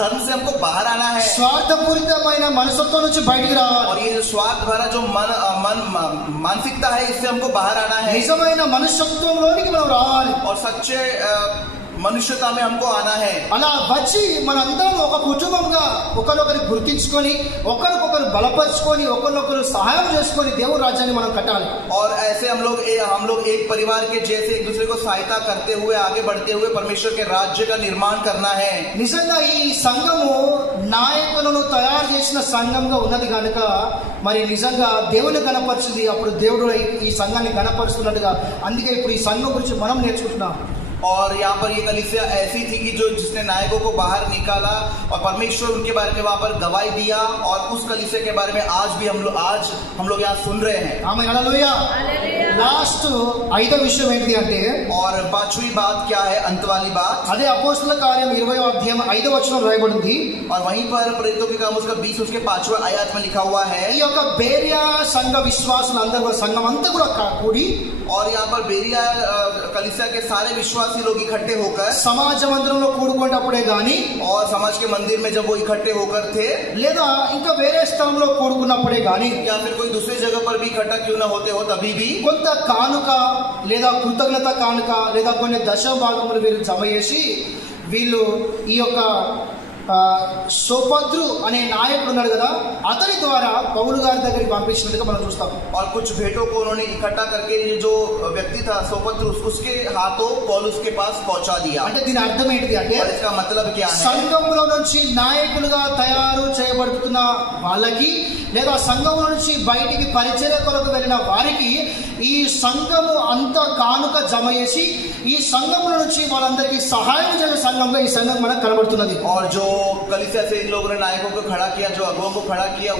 धर्म से हमको बाहर आना है। స్వార్థపూరితమైన మనస్తత్వం నుంచి బయటికి రావాలి। और ये स्वार्थ भरा जो मानसिकता है इससे हमको बाहर आना है। నిజమైన మనస్తత్వంలోనికి మనం రావాలి और सच्चे మనుష్యత में हमको आना है। అలా వచ్చి మనందరం ఒక కుటుంబంగా ఒకరినొకరు గుర్తించుకొని ఒకరికొకరు బలపరుచుకొని ఒకరినొకరు సహాయం చేసుకొని దేవుని రాజ్యాన్ని మనం కట్టాలి। और ऐसे हम लोग एक परिवार के जैसे एक दूसरे को सहायता करते हुए आगे बढ़ते हुए परमेश्वर के राज्य का निर्माण करना है। నిజంగా ఈ సంఘము నాయకులను తయారు చేసిన సంఘంగా ఉన్నది కనుక మరి నిజంగా దేవుని గణపరిచింది, అప్పుడు దేవుడు ఈ సంఘాన్ని గణపరుస్తున్నట్టుగా। అందుకే ఇప్పుడు ఈ సంఘం గురించి మనం నేర్చుకుంటున్నాం। और यहाँ पर ये कलीसिया ऐसी थी कि जो जिसने नायकों को बाहर निकाला और परमेश्वर उनके बारे में वहां पर गवाही दिया और उस कलीसिया के बारे में आज हम लोग यहाँ सुन रहे हैं। ఆమేన్, హల్లెలూయా। లాస్ట్ 5వ విషయం ఏంటి అంటే, और 5वीं बात क्या है, अंत वाली बात, అదే అపోస్తలుల కార్యం 20వ అధ్యాయం 5వ వచనం రాయబడింది। और वहीं पर प्रेरितों के काम उसका 20 उसके 5वें आयत में लिखा हुआ है। ఈ యొక్క బేరియా సంఘ విశ్వాసులు అందరూ సంఘం అంతా కూడా కూడి और यहाँ पर बेरिया कलीसिया के सारे विश्वासी लोग इकट्ठे होकर సమాజ మందిరంలో కూడుకున్నప్పుడే గాని और समाज के मंदिर में जब वो इकट्ठे होकर थे లేదా ఇంకా వేరే స్థలంలో కూడుకున్నప్పుడే గాని या फिर कोई दूसरी जगह पर भी इकट्ठा क्यों ना होते हो तभी भी కొంత కానుక లేదా కృతజ్ఞత కానుక లేదా కొన్ని దశ భాగములు వీళ్ళు జమ చేసి వీళ్ళు ఈ యొక్క సోపద్రు అనే నాయకుడు ఉన్నాడు కదా, అతని ద్వారా పౌలు గారి దగ్గరికి పంపించినట్టుగా మనం చూస్తాం। और कुछ भेंटों को उन्होंने इकट्ठा करके ये जो व्यक्ति था सोपत्र उसके हाथों पौलुस के पास पहुंचा दिया। అంటే దీని అర్థం ఏంటిది అంటే, और इसका मतलब क्या है, సంఘంలో నుంచి నాయకులుగా తయారు చేయబడుతున్న వాళ్ళకి లేదా సంఘంలో నుంచి బయటికి పరిచర్య కొరకు వెళ్ళిన వారికి ఈ సంఘము అంత కానుక జమ చేసి ఈ సంఘంలో నుంచి వాళ్ళందరికీ సహాయం చేయడం సంఘంగా ఈ సంఘం మనకు కనబడుతున్నది। और जो कलीसिया से इन लोगों ने नायकों को खड़ा किया, जो अगुओं को खड़ा किया,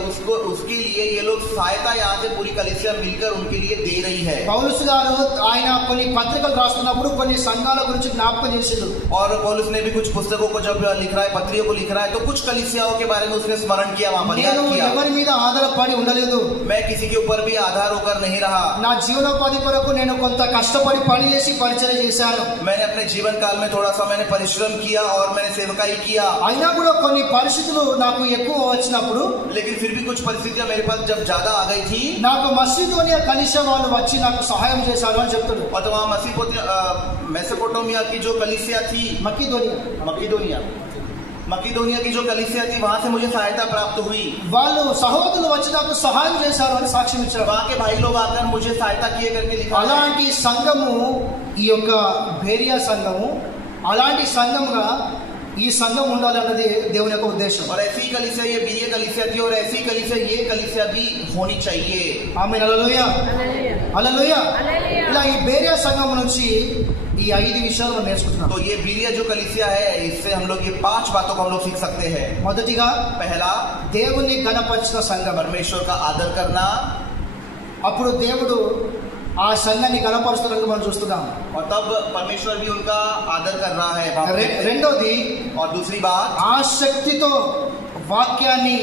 उसके लिए ये लोग सहायता यहाँ से पूरी कलीसिया मिलकर उनके लिए दे रही है। పౌలుస్ గారు ఆయన కొన్ని పత్రికలు రాస్తున్నప్పుడు కొన్ని సంఘాల గురించి జ్ఞాపకం చేశారు। और पौलुस ने भी कुछ पुस्तकों को जब लिख रहा है, पत्रियों को लिख रहा है, तो कुछ कलीसियाओं के बारे में उसने स्मरण किया, वहां पर याद किया। ఎవరి మీద ఆధారపడి ఉండలేదు, मैं किसी के ऊपर भी आधार होकर नहीं रहा। నా జీవనోపాధి కొరకు నేను కొంత కష్టపడి పని చేసి పరిచర్య చేశాను। मैंने अपने जीवन काल में थोड़ा सा मैंने परिश्रम किया और मैंने सेवकाई किया। అయినా కూడా కొన్ని పరిస్థితులు నాకు ఎక్కువ వచ్చినప్పుడు, लेकिन फिर भी कुछ परिस्थितियां मेरे पास जब ज्यादा आ गई थी, నాకు మస్సిదోనియా కలీసియా వాళ్ళు వచ్చి నాకు సహాయం చేశారు అని చెప్తాడు। और तो वहां मेसोपोटामिया की जो कलीसिया थी, मकीदोनिया की जो कलीसिया थी, वहां से मुझे सहायता प्राप्त हुई। వాళ్ళు సహోదరులు వచ్చి నాకు సహాయం చేశారు అని సాక్ష్యం ఇచ్చారు। वहां के भाई लोग आकर मुझे सहायता किए करके लिखा। అలాంటి సంఘము ఈ యొక్క బేరియా సంఘము అలాంటి సంఘంగా ఈ సంఘం ఉండాలన్నది దేవుని యొక్క ఉద్దేశం. और ऐसी कलीसिया ये भी ये कलीसिया थी और ऐसी कलीसिया ये कलीसिया भी होनी चाहिए. ఆమేన్. హల్లెలూయా హల్లెలూయా. ఇలా ఈ బేరియా సంఘం నుంచి ఈ 5 విషయాలు మనం నేర్చుకుంటున్నాం. तो ये बीरिया जो कलीसिया है इससे हम लोग ये 5 बातों को हम लोग सीख सकते हैं. మొదటిగా पहला, దేవుని ఘనపరిచిన సంఘం, परमेश्वर का आदर करना. అప్పుడు దేవుడు ఆ సంఘాన్ని ఘనపరుస్తున్నట్టు మనం చూస్తున్నాం. और तब परमेश्वर भी उनका आदर कर रहा है. రెండోది, और दूसरी बात, ఆసక్తితో వాక్యాన్ని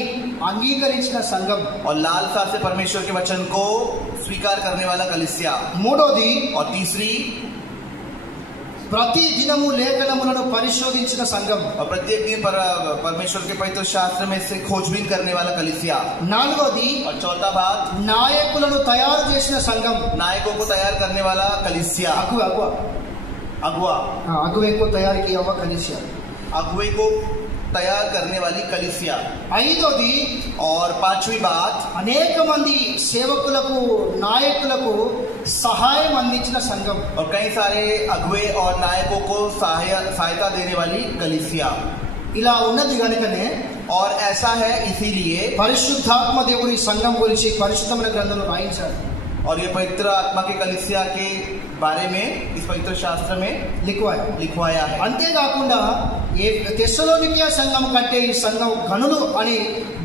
అంగీకరించిన సంఘం. और लालसा से परमेश्वर के वचन को स्वीकार करने वाला कलीसिया. మూడోది, और तीसरी, ప్రతి దినము లేఖనములను పరిశోధించిన సంఘం. और प्रत्येक दिन परमेश्वर के पवित्र शास्त्र में से खोजबीन करने वाला कलीसिया. నాలుగోది, और चौथा बात, నాయకులను తయారు చేసిన సంఘం. नायकों को तैयार करने वाला कलीसिया. అగువే को तैयार किया हुआ कलीसिया. अगुवे को तैयार करने वाली कलीसिया. ఐదోది, और पांचवी बात, అనేక మంది సేవకులకు నాయకులకు సహాయం అందించిన సంఘం. और कई सारे अगुवे और नायकों को सहायता देने वाली कलीसिया. ఇలా ఉన్నది కనుకనే, और ऐसा है इसीलिए పరిశుద్ధాత్మ దేవుడి సంఘం గురించి పరిశుద్ధమైన గ్రంథంలో రాయించారు. और ये पवित्र आत्मा के कलीसिया के बारे में इस पवित्र शास्त्र में लिखवाया है. అంతేకాకుండా ఏ తెస్సలోనికియా సంఘం కంటే ఈ సంఘం గనులు అని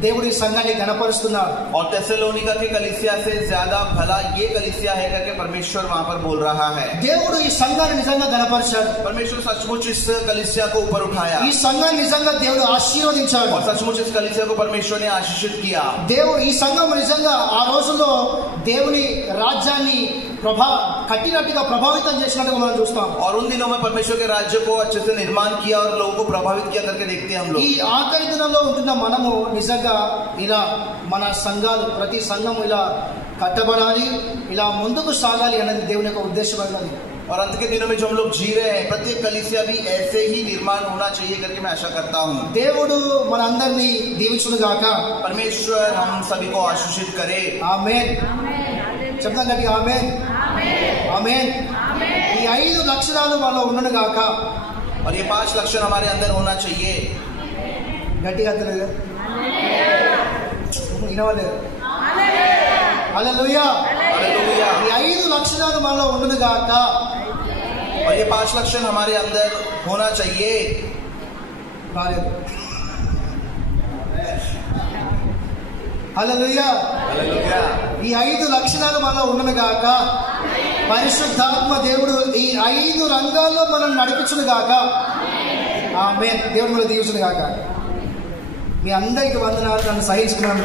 దేవుడి సంఘాన్ని గణపరుస్తున్నారు. और थेसलोनिका के कलीसिया से ज्यादा भला ये कलीसिया है करके परमेश्वर वहां पर बोल रहा है. దేవుడు ఈ సంఘాన్ని నిజంగా గణపరిచాడు. परमेश्वर सचमुच इस कलीसिया को ऊपर उठाया. ఈ సంఘాన్ని నిజంగా దేవుడు ఆశీర్వదించాడు. और सचमुच इस कलीसिया को परमेश्वर ने आशीषित किया. దేవుడు ఈ సంఘం నిజంగా ఆ రోజుల్లో దేవుని రాజ్యాన్ని కట్టినట్టుగా ప్రభావితం చేసినట్టుగా మనం చూస్తాం. और उन दिनों में परमेश्वर के राज्य को अच्छे से निर्माण किया और लोगों को प्रभावित किया करके देखते हैं हम लोग. ఈ ఆఖరి దినంలో ఉంటున్న మనము నిజంగా ఇలా మన సంఘాలు ప్రతి సంఘం ఇలా కట్టబడాలి, ఇలా ముందుకు సాగాలి అనేది దేవుని యొక్క ఉద్దేశం అన్నది. और अंत के दिनों में जो हम लोग जी रहे हैं प्रत्येक कलीसिया भी ऐसे ही निर्माण होना चाहिए करके मैं आशा करता हूँ. దేవుడు మనందరినీ దీవించును గాక. परमेश्वर हम सभी को आशीषित करे. ఆమేన్. చెప్తాం గట్టిగా ఆమేన్ ఆమేన్. ఈ 5 లక్షణాలు మనలో ఉండను గాక. और ये 5 लक्षण हमारे अंदर होना चाहिए. గట్టిగా తెలియదు వినవలేదు. హల్లెలూయా. ఈ 5 లక్షణాలు మనలో ఉండను గాక. और ये 5 लक्षण हमारे अंदर होना चाहिए. రాలేదు. హల్లెలూయా. ఈ 5 లక్షణాలు మనలో ఉండను గాక. పరిశుద్ధాత్మ దేవుడు ఈ 5 రంగాల్లో మనం నడిపించును గాక. ఆమేన్. దేవుడు మనం దీవించును గాక. మీ అందరికి వందనాలు. నన్ను సహించుకున్నాను.